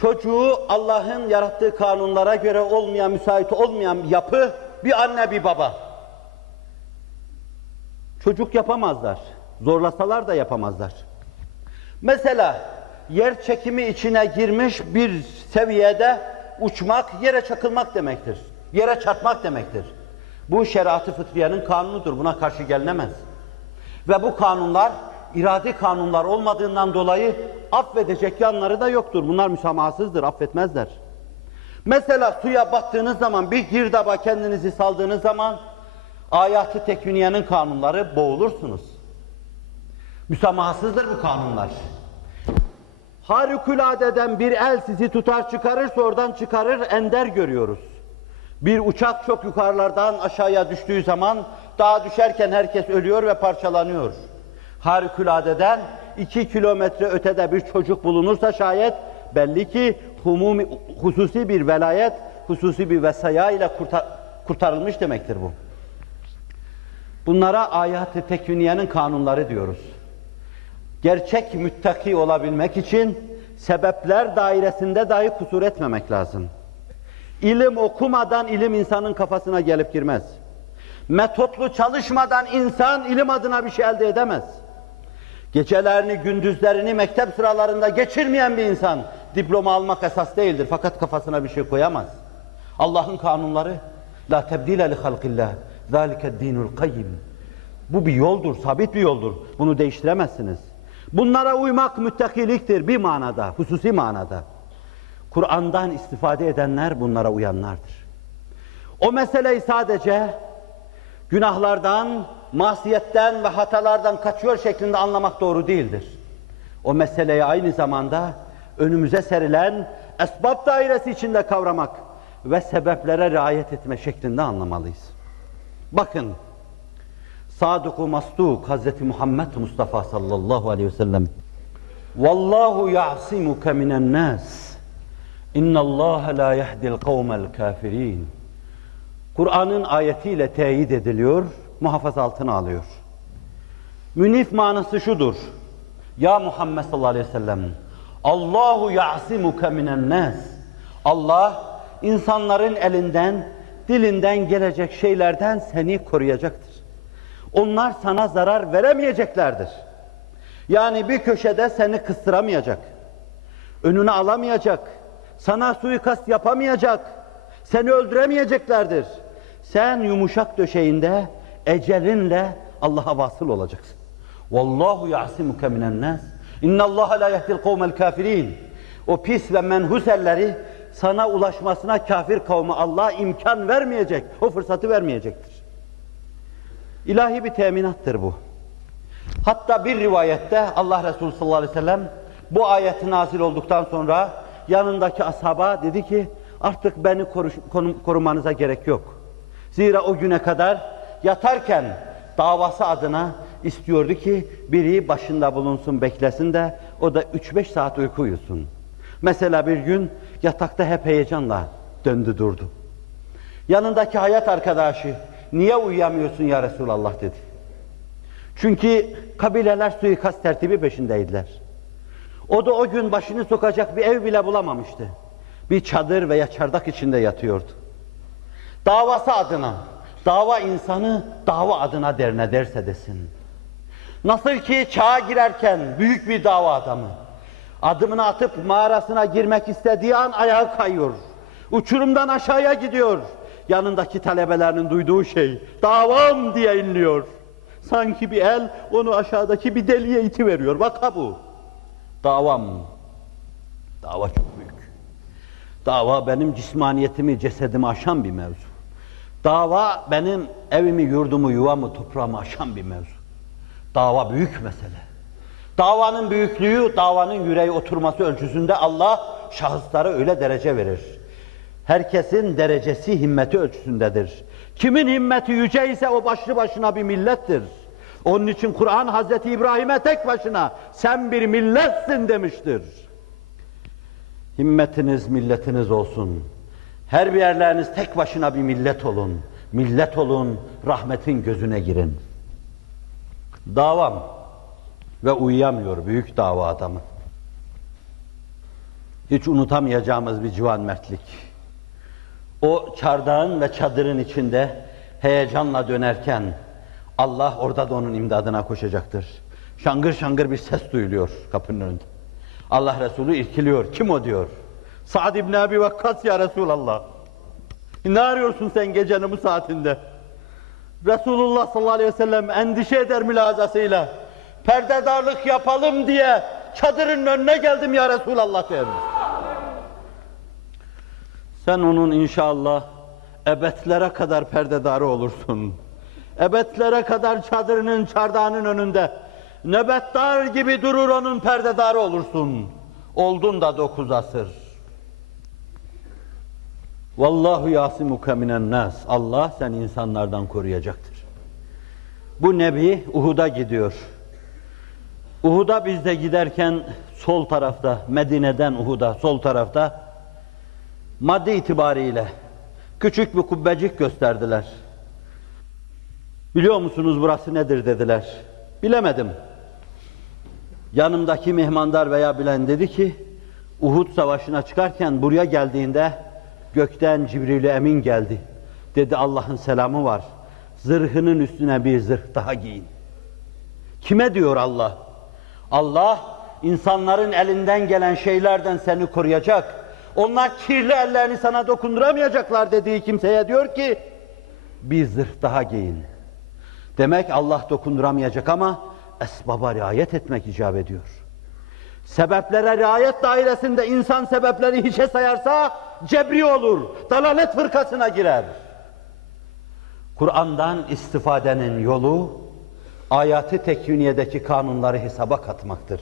çocuğu Allah'ın yarattığı kanunlara göre olmayan, müsait olmayan yapı bir anne bir baba. Çocuk yapamazlar. Zorlasalar da yapamazlar. Mesela yer çekimi içine girmiş bir seviyede uçmak, yere çakılmak demektir. Yere çarpmak demektir. Bu şeriat-ı fıtriyenin kanunudur. Buna karşı gelinemez. Ve bu kanunlar iradi kanunlar olmadığından dolayı affedecek yanları da yoktur. Bunlar müsamahasızdır, affetmezler. Mesela suya battığınız zaman, bir girdaba kendinizi saldığınız zaman ayat-ı tekviniyenin kanunları, boğulursunuz. Müsamahasızdır bu kanunlar. Harikuladeden bir el sizi tutar çıkarırsa oradan çıkarır, ender görüyoruz. Bir uçak çok yukarılardan aşağıya düştüğü zaman dağa düşerken herkes ölüyor ve parçalanıyor. Harikuladeden 2 kilometre ötede bir çocuk bulunursa şayet belli ki hususi bir velayet, hususi bir vesaya ile kurtarılmış demektir bu. Bunlara ayat-ı tekviniyenin kanunları diyoruz. Gerçek müttaki olabilmek için sebepler dairesinde dahi kusur etmemek lazım. İlim okumadan ilim insanın kafasına gelip girmez. Metotlu çalışmadan insan ilim adına bir şey elde edemez. Gecelerini, gündüzlerini mektep sıralarında geçirmeyen bir insan diploma almak esas değildir. Fakat kafasına bir şey koyamaz. Allah'ın kanunları la tebdile li halqillah zalike dinul kayyim. Bu bir yoldur, sabit bir yoldur. Bunu değiştiremezsiniz. Bunlara uymak müttakiliktir bir manada, hususi manada. Kur'an'dan istifade edenler bunlara uyanlardır. O meseleyi sadece günahlardan, masiyetten ve hatalardan kaçıyor şeklinde anlamak doğru değildir. O meseleyi aynı zamanda önümüze serilen esbab dairesi içinde kavramak ve sebeplere riayet etme şeklinde anlamalıyız. Bakın, Sadık-ı Masduk Hazreti Muhammed Mustafa sallallahu aleyhi ve sellem Vallahu ya'simuke minen nas İnnallâhe lâ yehdil kavmel kâfirîn. Kur'an'ın ayetiyle teyit ediliyor, muhafaza altına alıyor. Münif manası şudur: Ya Muhammed sallallahu aleyhi ve sellem, Allahu ya'simuke minen nas. Allah insanların elinden, dilinden gelecek şeylerden seni koruyacaktır. Onlar sana zarar veremeyeceklerdir. Yani bir köşede seni kıstıramayacak, önünü alamayacak, sana suikast yapamayacak, seni öldüremeyeceklerdir. Sen yumuşak döşeğinde ecelinle Allah'a vasıl olacaksın. Vallahu ya'simuke minen nas. İnnallaha la yehdil kavmel kafirin. O pis ve menhus elleri sana ulaşmasına kafir kavme Allah imkan vermeyecek, o fırsatı vermeyecektir. İlahi bir teminattır bu. Hatta bir rivayette Allah Resulü sallallahu aleyhi ve sellem bu ayeti nazil olduktan sonra yanındaki ashaba dedi ki artık beni korumanıza gerek yok. Zira o güne kadar yatarken davası adına istiyordu ki biri başında bulunsun, beklesin de o da 3-5 saat uyku uyusun. Mesela bir gün yatakta hep heyecanla döndü durdu. Yanındaki hayat arkadaşı, niye uyuyamıyorsun ya Resulallah dedi. Çünkü kabileler suikast tertibi peşindeydiler. O da o gün başını sokacak bir ev bile bulamamıştı. Bir çadır veya çardak içinde yatıyordu. Davası adına, dava insanı dava adına der ne derse desin. Nasıl ki çağa girerken büyük bir dava adamı, adımını atıp mağarasına girmek istediği an ayağa kayıyor. Uçurumdan aşağıya gidiyor. Yanındaki talebelerinin duyduğu şey, davam diye inliyor. Sanki bir el onu aşağıdaki bir deliğe itiveriyor. Vaka bu. Davam. Dava çok büyük. Dava benim cismaniyetimi, cesedimi aşan bir mevzu. Dava benim evimi, yurdumu, yuvamı, toprağımı aşan bir mevzu. Dava büyük mesele. Davanın büyüklüğü, davanın yüreğe oturması ölçüsünde Allah şahıslara öyle derece verir. Herkesin derecesi himmeti ölçüsündedir. Kimin himmeti yüce ise o başlı başına bir millettir. Onun için Kur'an Hazreti İbrahim'e tek başına sen bir milletsin demiştir. Himmetiniz, milletiniz olsun. Her bir yerleriniz tek başına bir millet olun. Millet olun, rahmetin gözüne girin. Davam ve uyuyamıyor büyük dava adamı. Hiç unutamayacağımız bir civan mertlik. O çardağın ve çadırın içinde heyecanla dönerken Allah orada da onun imdadına koşacaktır. Şangır şangır bir ses duyuluyor kapının önünde. Allah Resulü irkiliyor. Kim o diyor. Sa'd ibn Abi Vakkas ya Resulallah. Ne arıyorsun sen gecenin bu saatinde? Resulullah sallallahu aleyhi ve sellem endişe eder mülazasıyla. Perdedarlık yapalım diye çadırın önüne geldim ya Resulallah der. Sen onun inşallah ebedlere kadar perdedarı olursun. Ebedlere kadar çadırının, çardağının önünde nöbetdar gibi durur onun perdedarı olursun. Oldun da 9 asır. Vallahu yasimuke minen nas. Allah seni insanlardan koruyacaktır. Bu Nebi Uhud'a gidiyor. Uhud'a biz de giderken sol tarafta, Medine'den Uhud'a sol tarafta maddi itibariyle küçük bir kubbecik gösterdiler. Biliyor musunuz burası nedir dediler. Bilemedim. Yanımdaki mihmandar veya bilen dedi ki Uhud savaşına çıkarken buraya geldiğinde gökten Cibril-i Emin geldi. Dedi Allah'ın selamı var. Zırhının üstüne bir zırh daha giyin. Kime diyor Allah? Allah insanların elinden gelen şeylerden seni koruyacak. Onlar kirli ellerini sana dokunduramayacaklar dediği kimseye diyor ki bir zırh daha giyin. Demek Allah dokunduramayacak ama esbaba riayet etmek icap ediyor. Sebeplere riayet dairesinde insan sebepleri hiçe sayarsa cebri olur, dalalet fırkasına girer. Kur'an'dan istifadenin yolu ayat-ı tekviniyedeki kanunları hesaba katmaktır.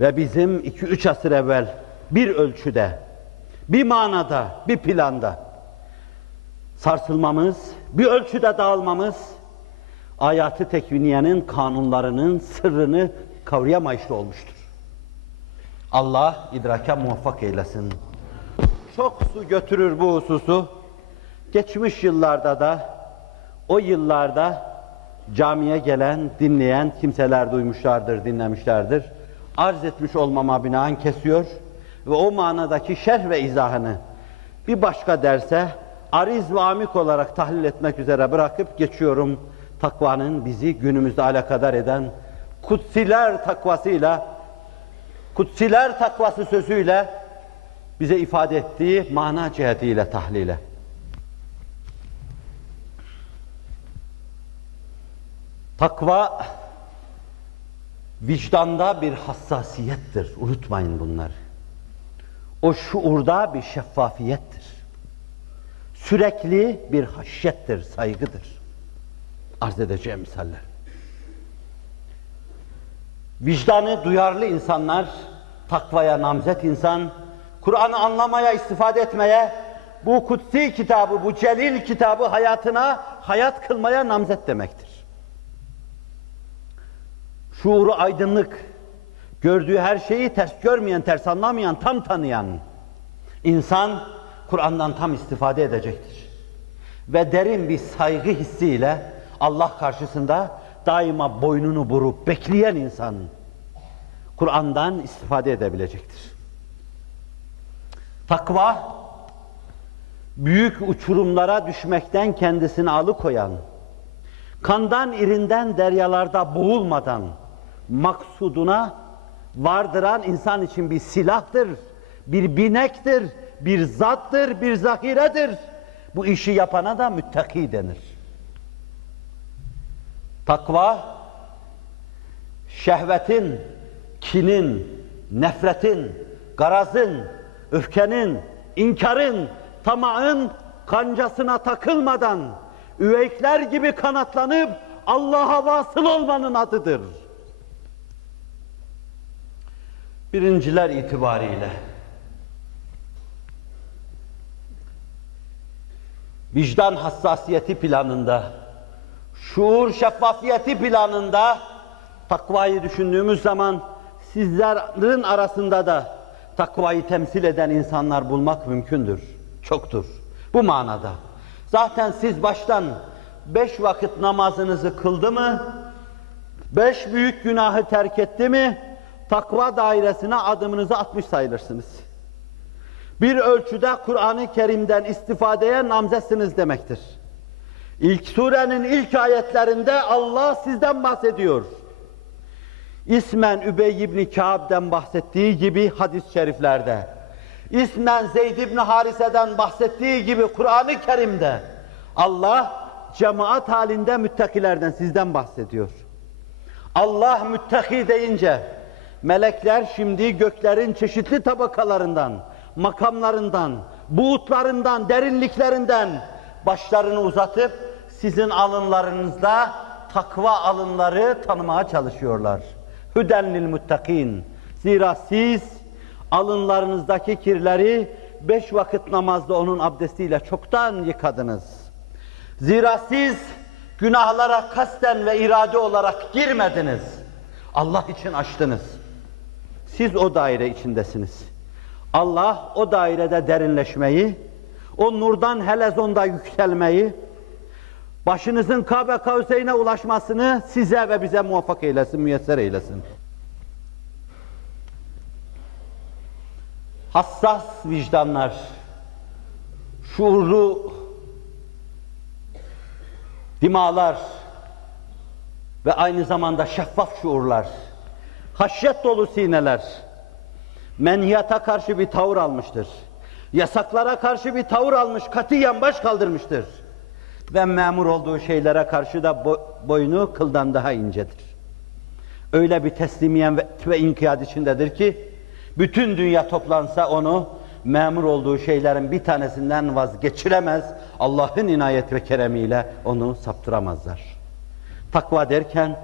Ve bizim 2-3 asır evvel bir ölçüde, bir manada, bir planda sarsılmamız, bir ölçüde dağılmamız ayat-ı tekviniyenin kanunlarının sırrını kavrayamayışlı olmuştur. Allah idraka muvaffak eylesin. Çok su götürür bu hususu. Geçmiş yıllarda da, o yıllarda camiye gelen, dinleyen kimseler duymuşlardır, dinlemişlerdir. Arz etmiş olmama binaen kesiyor ve o manadaki şerh ve izahını bir başka derse ariz ve amik olarak tahlil etmek üzere bırakıp geçiyorum. Takvanın bizi günümüzde alakadar eden kutsiler takvasıyla, kutsiler takvası sözüyle bize ifade ettiği mana cihetiyle tahlile. Takva vicdanda bir hassasiyettir. Unutmayın bunları. O şuurda bir şeffafiyettir. Sürekli bir haşyettir, saygıdır. Arz edeceğim misaller. Vicdanı duyarlı insanlar, takvaya namzet insan, Kur'an'ı anlamaya, istifade etmeye, bu kutsi kitabı, bu celil kitabı hayatına hayat kılmaya namzet demektir. şuuru aydınlık, gördüğü her şeyi ters görmeyen, ters anlamayan, tam tanıyan insan Kur'an'dan tam istifade edecektir. Ve derin bir saygı hissiyle Allah karşısında daima boynunu burup bekleyen insan Kur'an'dan istifade edebilecektir. Takva, büyük uçurumlara düşmekten kendisini alıkoyan, kandan irinden deryalarda boğulmadan maksuduna vardıran insan için bir silahtır, bir binektir, bir zattır, bir zahiredir. Bu işi yapana da müttaki denir. Takva, şehvetin, kinin, nefretin, garazın, öfkenin, inkarın, tamağın kancasına takılmadan üveykler gibi kanatlanıp Allah'a vasıl olmanın adıdır. Birinciler itibariyle vicdan hassasiyeti planında, şuur şeffafiyeti planında takvayı düşündüğümüz zaman sizlerin arasında da takvayı temsil eden insanlar bulmak mümkündür. Çoktur. Bu manada. Zaten siz baştan 5 vakit namazınızı kıldı mı, 5 büyük günahı terk etti mi, takva dairesine adımınızı atmış sayılırsınız. Bir ölçüde Kur'an-ı Kerim'den istifadeye namzetsiniz demektir. İlk surenin ilk ayetlerinde Allah sizden bahsediyor. İsmen Übey ibn Kâb'den bahsettiği gibi hadis-i şeriflerde, İsmen Zeyd ibn Harise'den bahsettiği gibi Kur'an-ı Kerim'de Allah cemaat halinde müttakilerden, sizden bahsediyor. Allah müttaki deyince melekler şimdi göklerin çeşitli tabakalarından, makamlarından, buğutlarından, derinliklerinden başlarını uzatıp sizin alınlarınızda takva alınları tanımaya çalışıyorlar. Hüden lil muttakin. Zira siz alınlarınızdaki kirleri 5 vakit namazda onun abdestiyle çoktan yıkadınız. Zira siz günahlara kasten ve irade olarak girmediniz. Allah için açtınız. Siz o daire içindesiniz. Allah o dairede derinleşmeyi, o nurdan helezonda yükselmeyi, başınızın Kabe Kavseyn'e ulaşmasını size ve bize muvaffak eylesin, müyesser eylesin. Hassas vicdanlar, şuurlu dimalar ve aynı zamanda şeffaf şuurlar, haşyet dolu sineler, menhiyata karşı bir tavır almıştır. Yasaklara karşı bir tavır almış, katiyen baş kaldırmıştır. Ve memur olduğu şeylere karşı da boynu kıldan daha incedir. Öyle bir teslimiyen ve inkiyat içindedir ki, bütün dünya toplansa onu memur olduğu şeylerin bir tanesinden vazgeçiremez, Allah'ın inayet ve keremiyle onu saptıramazlar. Takva derken,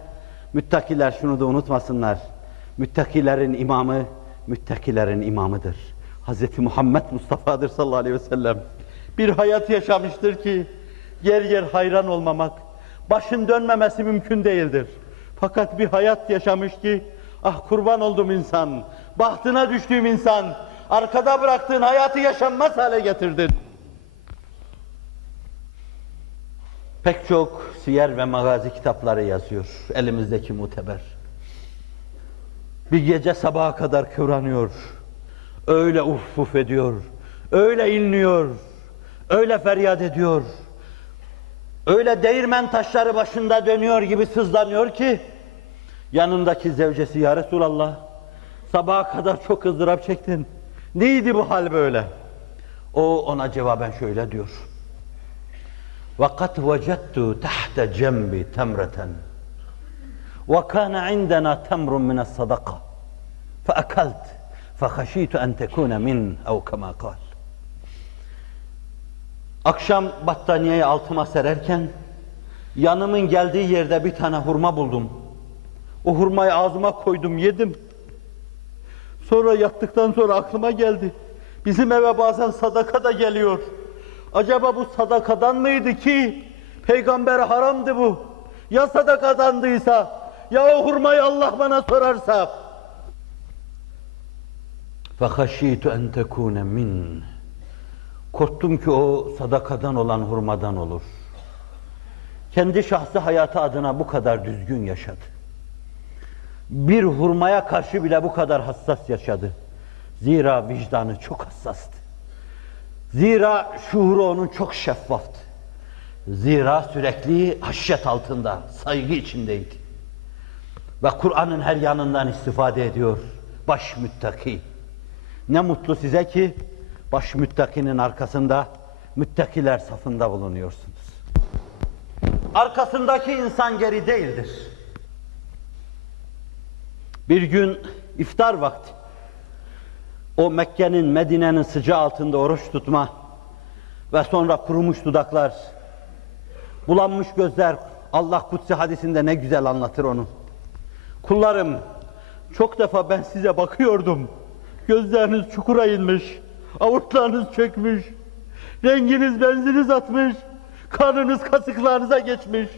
müttakiler şunu da unutmasınlar, müttakilerin imamı, müttakilerin imamıdır. Hz. Muhammed Mustafa'dır sallallahu aleyhi ve sellem. Bir hayat yaşamıştır ki, yer yer hayran olmamak, başın dönmemesi mümkün değildir. Fakat bir hayat yaşamış ki, ah kurban olduğum insan, bahtına düştüğüm insan, arkada bıraktığın hayatı yaşanmaz hale getirdin. Pek çok siyer ve magazi kitapları yazıyor, elimizdeki muteber. Bir gece sabaha kadar kıvranıyor, öyle uf uf ediyor, öyle inliyor, öyle feryat ediyor, öyle değirmen taşları başında dönüyor gibi sızlanıyor ki, yanındaki zevcesi, ya Resulallah, sabaha kadar çok ızdırap çektin, neydi bu hal böyle? O ona cevaben şöyle diyor, وَقَدْ وَجَدْتُ تَحْتَ جَنْبِ تَمْرَةً وَكَانَ عِنْدَنَا تَمْرٌ مِنَ الصَّدَقَةِ فَأَكَلْتُ فَخَشِيتُ أَنْ تَكُونَ مِنْ اَوْ كَمَا قَالَ. Akşam battaniyeyi altıma sererken, yanımın geldiği yerde bir tane hurma buldum. O hurmayı ağzıma koydum, yedim. Sonra yattıktan sonra aklıma geldi. Bizim eve bazen sadaka da geliyor. Acaba bu sadakadan mıydı ki? Peygamber haramdı bu. Ya sadakadandıysa, Ya o hurmayı Allah bana sorarsa. فَخَشِيتُ اَنْ تَكُونَ مِنْ Korktum ki o sadakadan olan hurmadan olur. Kendi şahsi hayatı adına bu kadar düzgün yaşadı. Bir hurmaya karşı bile bu kadar hassas yaşadı. Zira vicdanı çok hassastı. Zira şuuru onun çok şeffaftı. Zira sürekli haşyet altında, saygı içindeydi. Ve Kur'an'ın her yanından istifade ediyor. Baş müttaki. Ne mutlu size ki baş müttakinin arkasında, müttakiler safında bulunuyorsunuz. Arkasındaki insan geri değildir. Bir gün iftar vakti, o Mekke'nin, Medine'nin sıcağı altında oruç tutma ve sonra kurumuş dudaklar, bulanmış gözler, Allah kutsi hadisinde ne güzel anlatır onu. Kullarım, çok defa ben size bakıyordum, gözleriniz çukura inmiş, avurtlarınız çökmüş, renginiz benziniz atmış, karnınız kasıklarınıza geçmiş,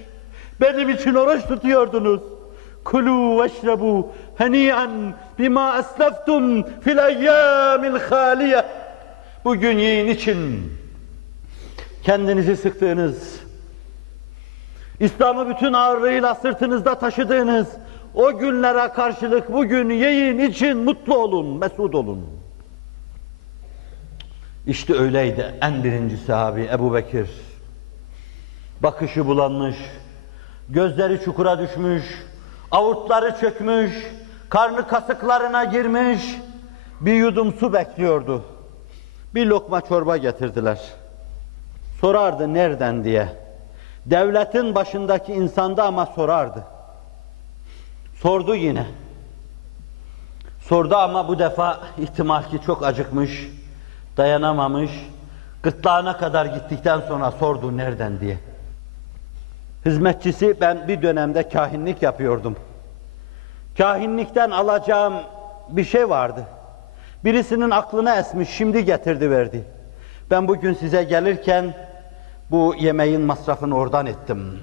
benim için oruç tutuyordunuz. Kulu veşrebu heni'an bima esleftum fil eyyâmil hâliye. Bugün yiyin için kendinizi sıktığınız, İslam'ı bütün ağırlığıyla sırtınızda taşıdığınız o günlere karşılık bugün yiyin için mutlu olun, mesut olun. İşte öyleydi en birinci sahabi Ebu Bekir. Bakışı bulanmış, gözleri çukura düşmüş, avurtları çökmüş, karnı kasıklarına girmiş, bir yudum su bekliyordu. Bir lokma çorba getirdiler. Sorardı nereden diye. Devletin başındaki insandı ama sorardı. Sordu yine. Sordu ama bu defa ihtimal ki çok acıkmış, dayanamamış, gırtlağına kadar gittikten sonra sordu nereden diye. Hizmetçisi, ben bir dönemde kahinlik yapıyordum. Kahinlikten alacağım bir şey vardı. Birisinin aklına esmiş, şimdi getirdi verdi. Ben bugün size gelirken bu yemeğin masrafını oradan ettim.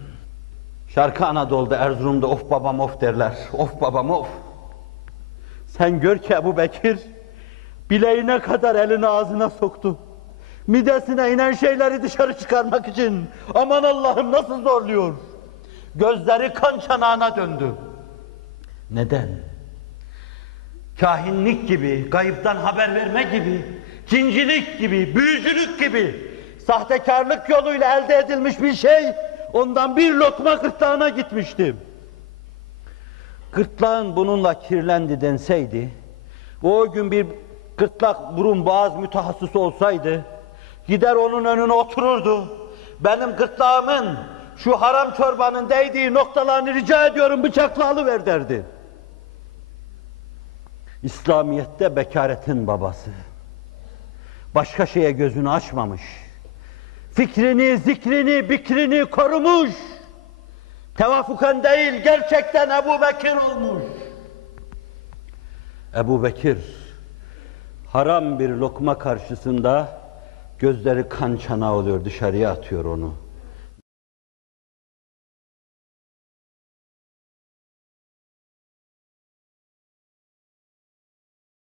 Şarkı Anadolu'da, Erzurum'da of babam of derler. Of babam of. Sen gör ki Ebu Bekir bileğine kadar elini ağzına soktu. Midesine inen şeyleri dışarı çıkarmak için. Aman Allah'ım nasıl zorluyor. Gözleri kan çanağına döndü. Neden? Kahinlik gibi, gayıptan haber verme gibi, cincilik gibi, büyücülük gibi, sahtekarlık yoluyla elde edilmiş bir şey, ondan bir lokma gırtlağına gitmişti. Gırtlağın bununla kirlendi denseydi, o gün bir gırtlak, burun, boğaz mütehassısı olsaydı, gider onun önüne otururdu, benim gırtlağımın, şu haram çorbanın değdiği noktalarını rica ediyorum bıçakla alıver derdi. İslamiyet'te bekaretin babası. Başka şeye gözünü açmamış. Fikrini, zikrini, bikrini korumuş. Tevafuken değil, gerçekten Ebu Bekir olmuş. Ebu Bekir, haram bir lokma karşısında gözleri kan çanağı oluyor, dışarıya atıyor onu.